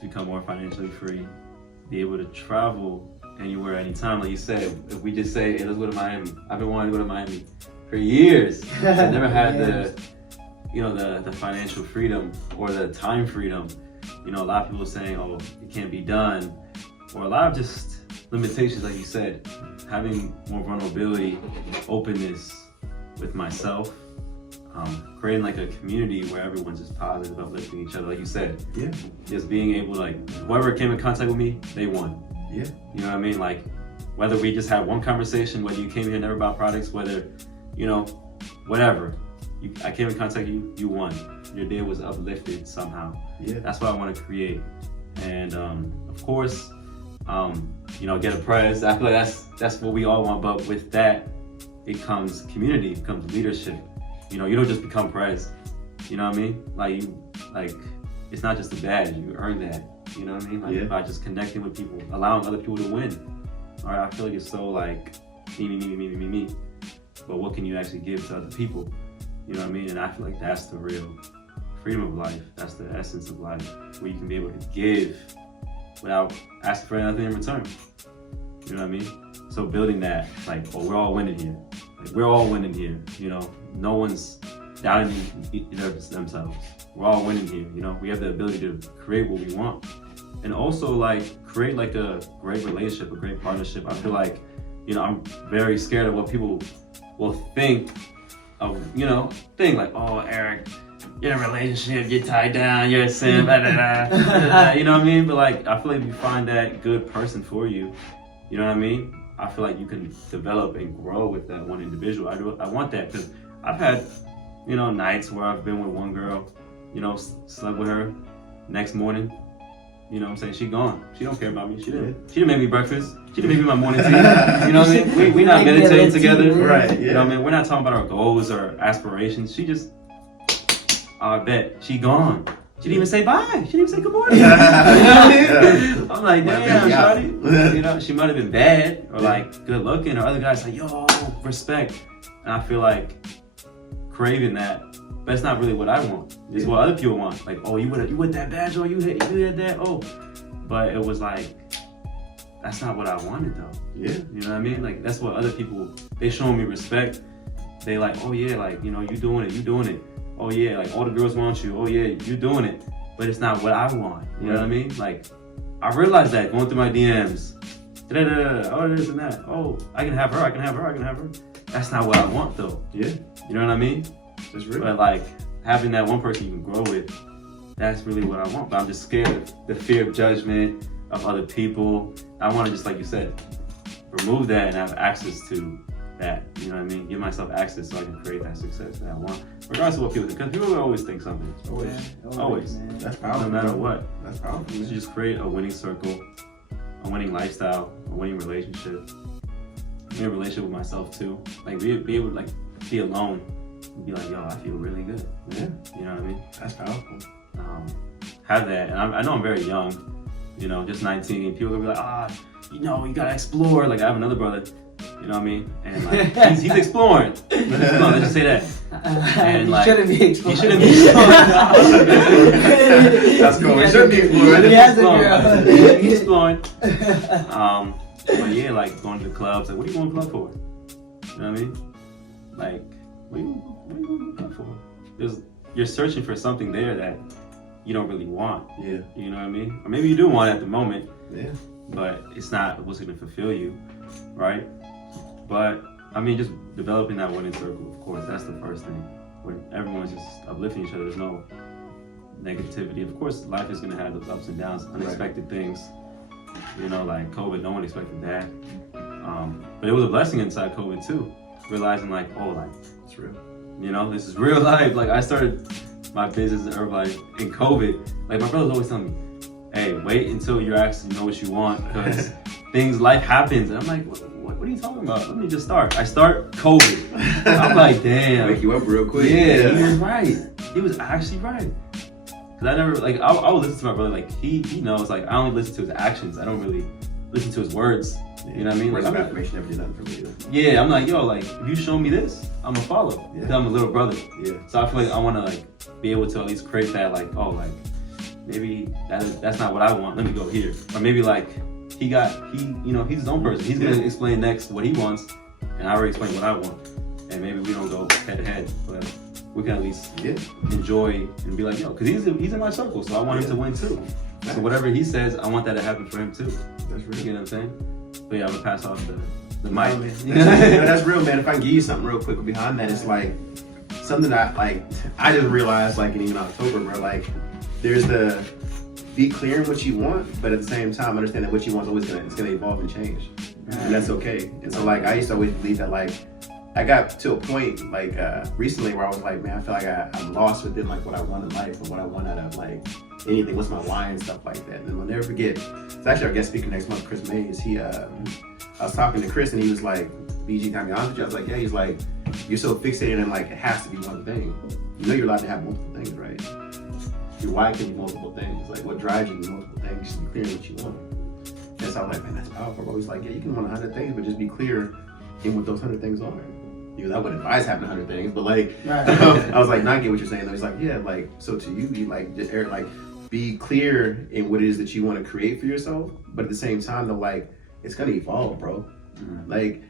to become more financially free, be able to travel anywhere, anytime. Like you said, if we just say, hey, let's go to Miami. I've been wanting to go to Miami for years. I've never had the financial freedom or the time freedom. You know, a lot of people are saying, oh, it can't be done. Or a lot of just limitations, like you said, having more vulnerability, openness with myself, creating like a community where everyone's just positive, uplifting each other, like you said. Yeah. Just being able to, like, whoever came in contact with me, they won. Yeah. You know what I mean? Like, whether we just had one conversation, whether you came here and never bought products, whether, you know, whatever. I came in contact with you, you won. Your day was uplifted somehow. Yeah. That's what I want to create. And of course, you know, get a prize. I feel like that's what we all want. But with that, it comes community, it comes leadership. You know, you don't just become prize. You know what I mean? Like it's not just a badge. You earn that. You know what I mean? Like by just connecting with people, allowing other people to win. All right, I feel like it's so like me. But what can you actually give to other people? You know what I mean? And I feel like that's the real freedom of life. That's the essence of life, where you can be able to give without asking for anything in return. You know what I mean? So building that, like, oh, we're all winning here. Like, we're all winning here. You know, no one's doubting themselves. We're all winning here. You know, we have the ability to create what we want, and also like create like a great relationship, a great partnership. I feel like, you know, I'm very scared of what people will think of, you know, like, oh, Eric, you're in a relationship, you're tied down, you're a simp, blah, blah, blah. You know what I mean? But like, I feel like if you find that good person for you, you know what I mean? I feel like you can develop and grow with that one individual. I want that, because I've had, you know, nights where I've been with one girl, you know, slept with her, next morning, you know what I'm saying, she gone. She don't care about me. She didn't make me breakfast. She didn't make me my morning tea. You know what I mean? We not meditating together. Right, yeah. You know what I mean? We're not talking about our goals or aspirations. She just, I bet, she gone. She didn't even say bye. She didn't even say good morning. You know what I mean? I'm like, damn, shawty. You know, she might have been bad or like good looking, or other guys like, yo, respect. And I feel like craving that, but it's not really what I want. It's what other people want. Like, oh, you with that badge? Oh, you had that? Oh, but it was like, that's not what I wanted though. Yeah. You know what I mean? Like, that's what other people, they showing me respect. They like, oh yeah, like, you know, you doing it. Oh yeah, like all the girls want you. Oh yeah, you doing it. But it's not what I want. You know what I mean? Like, I realized that going through my DMs. Oh, this and that. Oh, I can have her. That's not what I want though. Yeah. You know what I mean? That's real. But like, having that one person you can grow with, that's really what I want. But I'm just scared of the fear of judgment of other people. I want to, just like you said, remove that and have access to that. You know what I mean? Give myself access so I can create that success that I want, regardless of what people think. Because people will always think something. Always. Man. That's powerful. No matter what. That's powerful. So just create a winning circle, a winning lifestyle, a winning relationship. Be in a relationship with myself too. Like, be able to like be alone and be like, yo, I feel really good. Yeah. You know what I mean? That's powerful. Have that, and I know I'm very young, you know, just 19. People are gonna be like, you know, you gotta explore. Like, I have another brother, You know what I mean? And like he's exploring. Let's just say that. And he like shouldn't be exploring. He shouldn't be exploring. That's cool. He shouldn't be exploring. He has a girl. He's exploring. But yeah, like going to the clubs. Like, what are you going to the club for? You know what I mean? Like, what are you going to the club for? You're searching for something there that you don't really want. Yeah. You know what I mean? Or maybe you do want it at the moment. Yeah. But it's not what's going to fulfill you, right? But I mean, just developing that winning circle, of course, that's the first thing. When everyone's just uplifting each other, there's no negativity. Of course, life is going to have those ups and downs, unexpected things. You know, like COVID, no one expected that. But it was a blessing inside COVID too, realizing like, oh, like it's real. You know, this is real life. Like I started my business in Herbalife in COVID. Like my brother's always telling me, hey, wait until you actually know what you want, because life happens. And I'm like, what are you talking about? Let me just start. I start COVID. I'm like, damn. Wake you up real quick. Yeah, he was right. He was actually right. Cause I never, like, I would listen to my brother, like, he knows, like, I only listen to his actions. I don't really listen to his words. You know what I mean? Words like, of affirmation never did nothing for me either. Yeah, I'm like, yo, like, if you show me this, I'm gonna follow. Yeah. Cause I'm a little brother. Yeah. So I feel like I wanna, like, be able to at least create that, like, oh, like, maybe that's not what I want. Let me go here. Or maybe, like, he's his own person. He's gonna explain next what he wants, and I already explained what I want. And maybe we don't go head to head, but we can at least enjoy and be like, yo, because he's in my circle, so I want him to win too. So whatever he says, I want that to happen for him too. That's real. You know what I'm saying? But yeah, I'm gonna pass off the mic. That's real, man. If I can give you something real quick behind that, it's like something that I just realized, like, in even October, bro, like, there's the be clear in what you want, but at the same time understand that what you want is always gonna evolve and change, and that's okay. And so, like, I used to always believe that, like, I got to a point, like, recently where I was like, man, I feel like I'm lost within, like, what I want in life or what I want out of, like, anything. What's my why and stuff like that. And I'll never forget, it's actually our guest speaker next month, Chris Mays. I was talking to Chris and he was like, BG, can I be honest with you? I was like, yeah. He's like, you're so fixated on, like, it has to be one thing. You know you're allowed to have multiple things, right? Your why can be multiple things. Like, what drives you to multiple things, just be clear in what you want. And so I was like, man, that's powerful. But he's like, yeah, you can want 100 things, but just be clear in what those 100 things are. Because I wouldn't advise having 100 things, but, like, I was like, no, I get what you're saying. Though. He's like, yeah, like, so to you, be clear in what it is that you want to create for yourself, but at the same time, though, like, it's gonna evolve, bro. Mm-hmm. Like,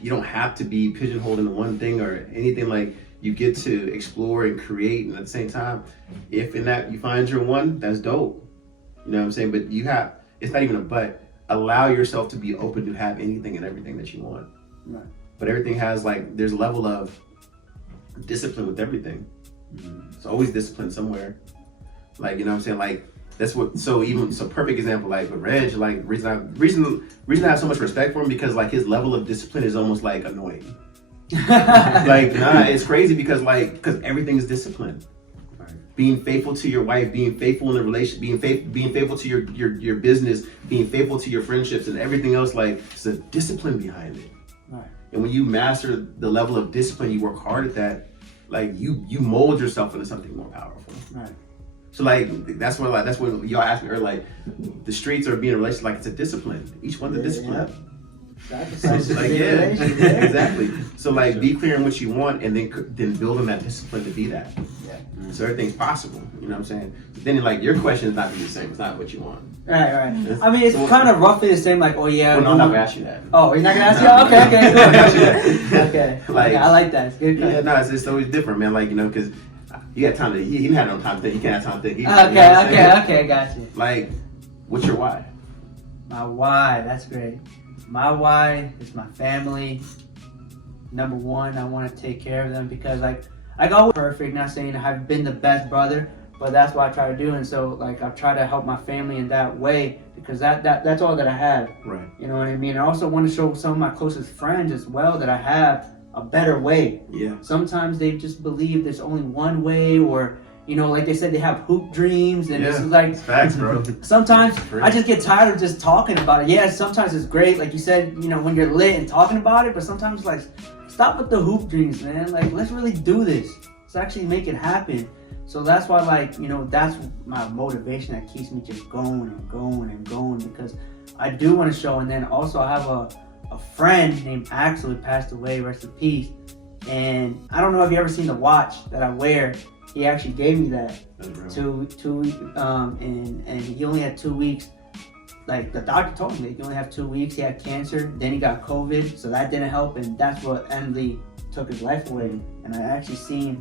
you don't have to be pigeonholed into one thing or anything. Like, you get to explore and create, and at the same time, if in that you find your one, that's dope. You know what I'm saying? But it's not even a but. Allow yourself to be open to have anything and everything that you want. Right. But everything has, like, there's a level of discipline with everything. Mm-hmm. It's always discipline somewhere. Like, you know what I'm saying? Like, that's what, so perfect example, like with Reg, like, reason I have so much respect for him, because, like, his level of discipline is almost, like, annoying. Like, it's crazy because everything is discipline. Right. Being faithful to your wife, being faithful in a relationship, being faithful to your business, being faithful to your friendships and everything else, like, there's a discipline behind it. Right. And when you master the level of discipline, you work hard at that, like, you mold yourself into something more powerful. Right. So, like, that's what y'all asked me earlier, like, the streets are being a relationship, like, it's a discipline. Each one's a discipline. So, like, exactly. So, like, be clear on what you want, and then build on that discipline to be that. Yeah. So everything's possible. You know what I'm saying? But then, like, your question is not gonna be the same. It's not what you want. Right. I mean, it's kind of roughly the same. Like, oh yeah. Well, no, I'm not gonna ask you that. Oh, you're not gonna ask you? Okay. Okay. Like, I like that. It's good. Yeah, no, it's always different, man. Like, you know, because you got time to. He didn't have no time to think. He can't have time to think. Okay, got you. Like, what's your why? My why, that's great. My why is my family. Number one, I want to take care of them because, like, I go perfect. Not saying I've been the best brother, but that's what I try to do. And so, like, I try to help my family in that way because that's all that I have. Right. You know what I mean? I also want to show some of my closest friends as well that I have a better way. Yeah. Sometimes they just believe there's only one way, or, you know, like they said, they have hoop dreams, and it's like, facts, bro. Sometimes I just get tired of just talking about it. Yeah, sometimes it's great, like you said, you know, when you're lit and talking about it, but sometimes, like, stop with the hoop dreams, man. Like, let's really do this. Let's actually make it happen. So that's why, like, you know, that's my motivation that keeps me just going and going and going, because I do want to show. And then also I have a a friend named Axel who passed away, rest in peace. And I don't know if you ever seen the watch that I wear. He actually gave me that. And he only had 2 weeks. Like the doctor told me, he only have 2 weeks. He had cancer. Then he got COVID, so that didn't help, and that's what ended took his life away. And I actually seen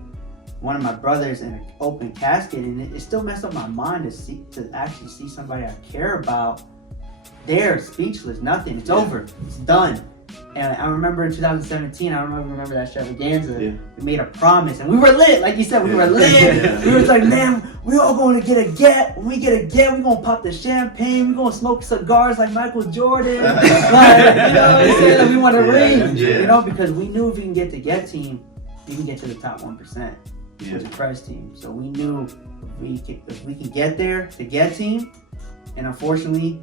one of my brothers in an open casket, and it still messed up my mind to actually see somebody I care about there, speechless, nothing. It's over. It's done. And I remember in 2017, I don't know if you remember that extravaganza, we made a promise, and we were lit, like you said, we were lit. We were like, man, we're all going to get a get. When we get a get, we're going to pop the champagne, we're going to smoke cigars like Michael Jordan. Like, you know what I'm saying? Like, we want to ring, you know, because we knew if we can get the get team, we can get to the top 1%, with the press team. So we knew if we can get there, the get team, and unfortunately,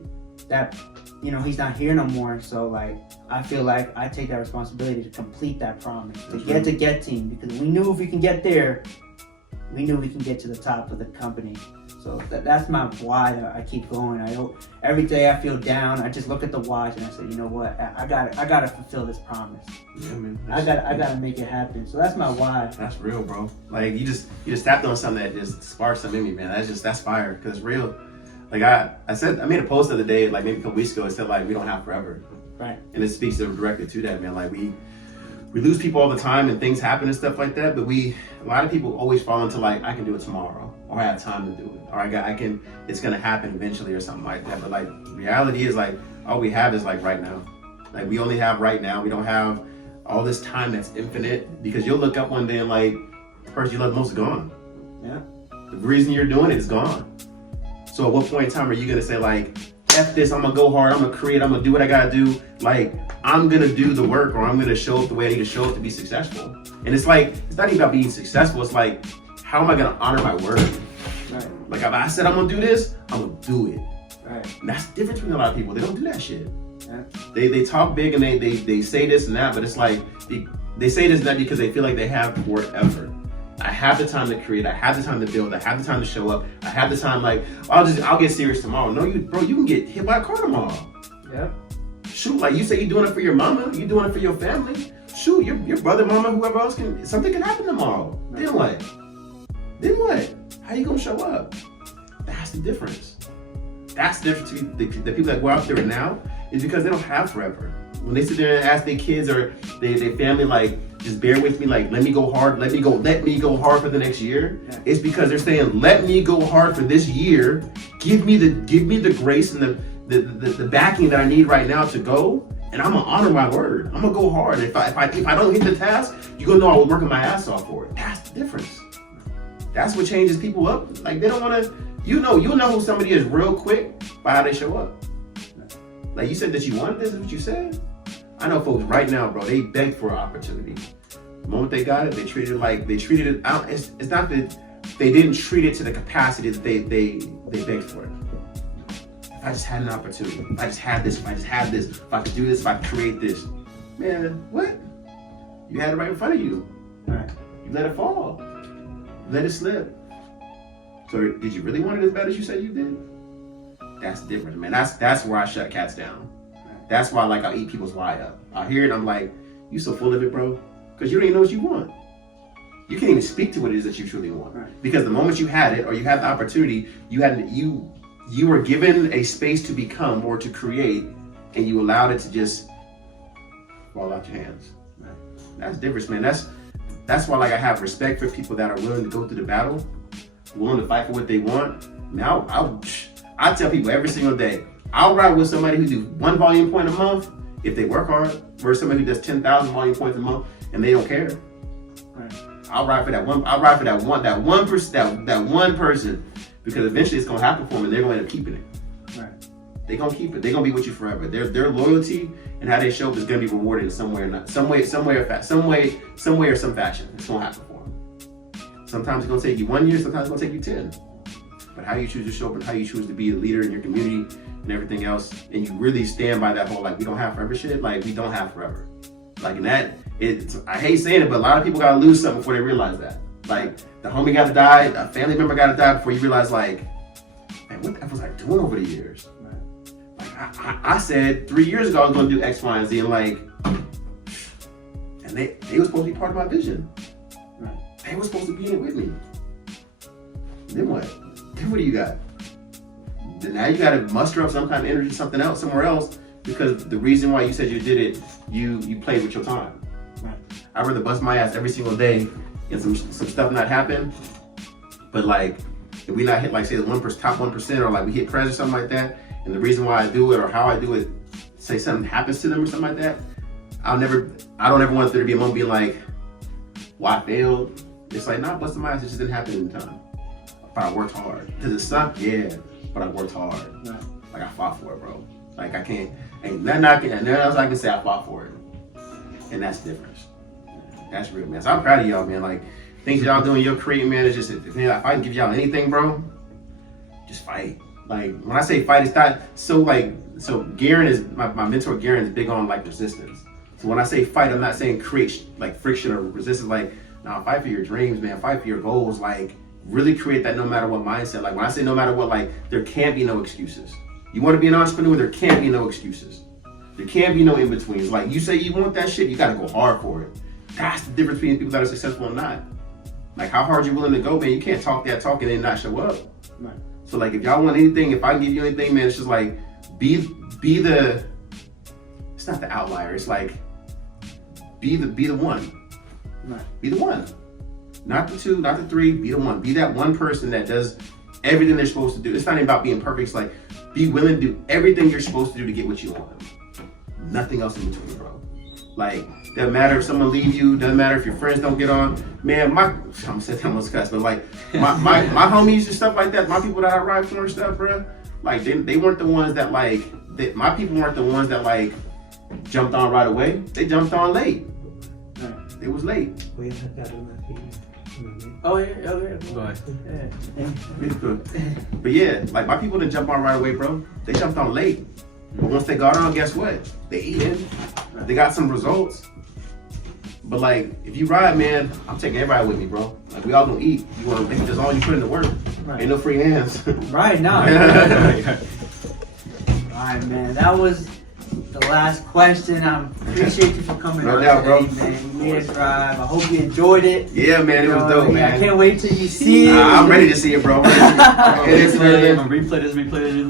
that, you know, he's not here no more. So like, I feel like I take that responsibility to complete that promise, to get to get team, because we knew if we can get there, we knew we can get to the top of the company. So that's my why I keep going. Every day I feel down, I just look at the watch and I say, you know what, I gotta fulfill this promise. Yeah, man. I gotta make it happen. So that's my why. That's real, bro. Like you just tapped on something that just sparked something in me, man. That's fire, because it's real. Like I made a post the other day, like maybe a couple weeks ago. It said like we don't have forever, right? And it speaks directly to that, man. Like we lose people all the time and things happen and stuff like that. But a lot of people always fall into like, I can do it tomorrow, or I have time to do it, or it's gonna happen eventually or something like that. But like reality is like all we have is like right now. Like we only have right now. We don't have all this time that's infinite, because you'll look up one day and like the person you love most is gone. Yeah. The reason you're doing it is gone. So at what point in time are you gonna say like, F this, I'm gonna go hard, I'm gonna create, I'm gonna do what I gotta do, like I'm gonna do the work, or I'm gonna show up the way I need to show up to be successful. And it's like, it's not even about being successful, it's like, how am I gonna honor my word? Right. Like if I said I'm gonna do this, I'm gonna do it. Right. And that's the difference between a lot of people. They don't do that shit. Yeah. They talk big and they say this and that, but it's like, they say this and that because they feel like they have forever. I have the time to create, I have the time to build, I have the time to show up, I have the time, like, I'll get serious tomorrow. No, you can get hit by a car tomorrow. Yeah. Shoot, like you say you're doing it for your mama, you're doing it for your family. Shoot, your brother, mama, whoever else something can happen tomorrow. Right. Then what? How you gonna show up? That's the difference. That's the difference between the people that go out there now, is because they don't have forever. When they sit there and ask their kids or their family, like, just bear with me, like, let me go hard, let me go hard for the next year. Yeah. It's because they're saying, let me go hard for this year. Give me the grace and the backing that I need right now to go, and I'm gonna honor my word. I'm gonna go hard. If I don't hit the task, you're gonna know I was working my ass off for it. That's the difference. That's what changes people up. Like they don't wanna, you'll know who somebody is real quick by how they show up. Like you said that you wanted this, is what you said. I know folks right now, bro, they begged for an opportunity. The moment they got it, they treated it out. It's not that they didn't treat it to the capacity that they begged for it. If I just had an opportunity, if I just had this, if I could do this, if I could create this. Man, what? You had it right in front of you. Right. You let it fall. You let it slip. So did you really want it as bad as you said you did? That's the difference, man. That's where I shut cats down. That's why, like, I'll eat people's why up. I hear it, I'm like, you so full of it, bro. Because you don't even know what you want. You can't even speak to what it is that you truly want. Right. Because the moment you had it, or you had the opportunity, you were given a space to become or to create, and you allowed it to just fall out your hands. Right. That's the difference, man. That's why, like, I have respect for people that are willing to go through the battle, willing to fight for what they want. Now, I tell people every single day, I'll ride with somebody who do 1 volume point a month if they work hard, versus somebody who does 10,000 volume points a month and they don't care. Right. I'll ride for that one person, because eventually it's gonna happen for them and they're gonna end up keeping it. Right. They're gonna keep it. They're gonna be with you forever. Their loyalty and how they show up is gonna be rewarded in some way or some way or some fashion. It's gonna happen for them. Sometimes it's gonna take you 1 year. Sometimes it's gonna take you 10. But how you choose to show up and how you choose to be a leader in your community and everything else, and you really stand by that whole, like, we don't have forever shit, like, we don't have forever. Like, and that, I hate saying it, but a lot of people gotta lose something before they realize that. Like, the homie gotta die, a family member gotta die before you realize, like, man, what the F was I doing over the years? Like, I said 3 years ago I was going to do X, Y, and Z, and like, and they were supposed to be part of my vision. Right. They were supposed to be in it with me. Then what? Then what do you got? Then now you got to muster up some kind of energy, something else, somewhere else, because the reason why you said you did it, you played with your time. Right. I'd rather bust my ass every single day and some stuff not happen, but like if we not hit like say the top 1%, or like we hit press or something like that, and the reason why I do it or how I do it, say something happens to them or something like that, I don't ever want there to be a moment being like, well, I failed. It's like, not busting my ass, it just didn't happen in time. But I worked hard. Does it suck? Yeah, but I worked hard. Right. Like I fought for it, bro. Like I can't, ain't nothing else I can say I fought for it. And that's different. That's real, man. So I'm proud of y'all, man. Like, things y'all doing, your creating, man, it's just, if I can give y'all anything, bro, just fight. Like, when I say fight, it's not, so Garen is, my mentor Garen is big on like resistance. So when I say fight, I'm not saying create like friction or resistance, like, nah, fight for your dreams, man, fight for your goals, like, really create that no matter what mindset. Like, when I say no matter what, like, there can't be no excuses. You want to be an entrepreneur, there can't be no excuses. There can't be no in-betweens. Like, you say you want that shit, you gotta go hard for it. That's the difference between people that are successful and not. Like, how hard you willing to go, man. You can't talk that talk and then not show up. Right. So like, if y'all want anything, if I can give you anything, man, it's just like, be the, it's not the outlier. It's like, be the one. Right. Be the one. Not the two, not the three, be the one. Be that one person that does everything they're supposed to do. It's not even about being perfect. It's like, be willing to do everything you're supposed to do to get what you want. Nothing else in between, bro. Like, doesn't matter if someone leaves you, doesn't matter if your friends don't get on. Man, I'm saying that much cuss, but like, my homies and stuff like that, my people that I ride for and stuff, bro, like, they weren't the ones that like, my people weren't the ones that like, jumped on right away. They jumped on late. Right. It was late. Oh yeah, go ahead. It's good. But yeah, like, my people didn't jump on right away, bro. They jumped on late. But once they got on, guess what? They eating. They got some results. But like, if you ride, man, I'm taking everybody with me, bro. Like, we all gonna eat. You wanna make just all you put in the work. Right. Ain't no free hands. Right now. Alright, man. That was the last question. I appreciate you for coming No on doubt, today, bro. man. You made us drive. I hope you enjoyed it. Yeah, man, it was dope, man. I can't wait till you see it. I'm ready to see it, bro. It is what it is. Replay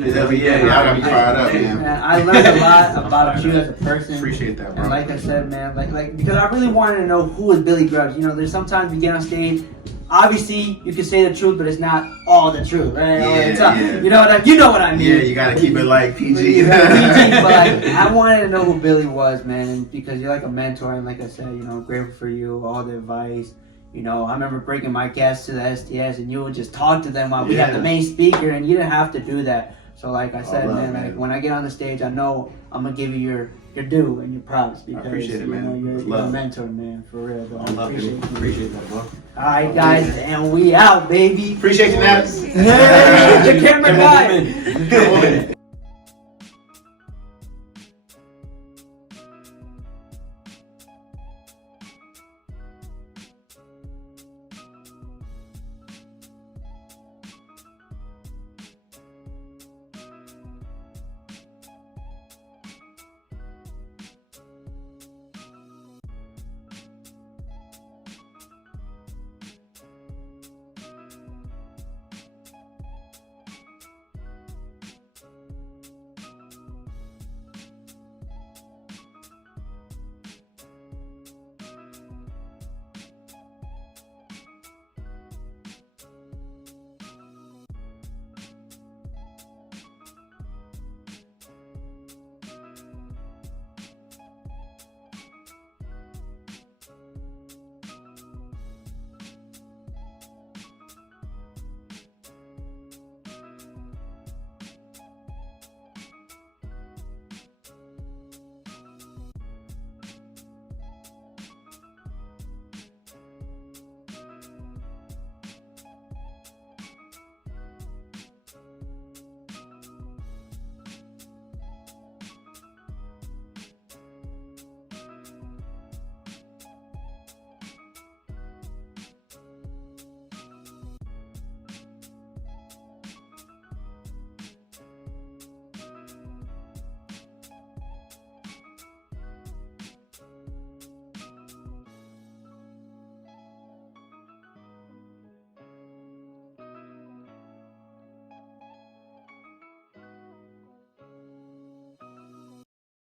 this. Yeah, y'all gotta be fired up, man. Man, I learned a lot about you as a person. Appreciate that, bro. And like I said, man, like because I really wanted to know who is Billy Grubbs. You know, there's sometimes we get on stage. Obviously, you can say the truth, but it's not all the truth, right? All the time. Yeah. You know what I mean? Yeah, you gotta keep it like PG. But like, I wanted to know who Billy was, man, because you're like a mentor, and like I said, you know, grateful for you, all the advice. You know, I remember bringing my guests to the STS, and you would just talk to them while we had the main speaker, and you didn't have to do that. So like I said, man, like when I get on the stage, I know I'm gonna give you your due and your props because appreciate it, man. you know you're a mentor, man, for real. Bro. I Appreciate that, bro. All right, guys, and we out, baby. Appreciate you, Nats. Yeah, the camera guy.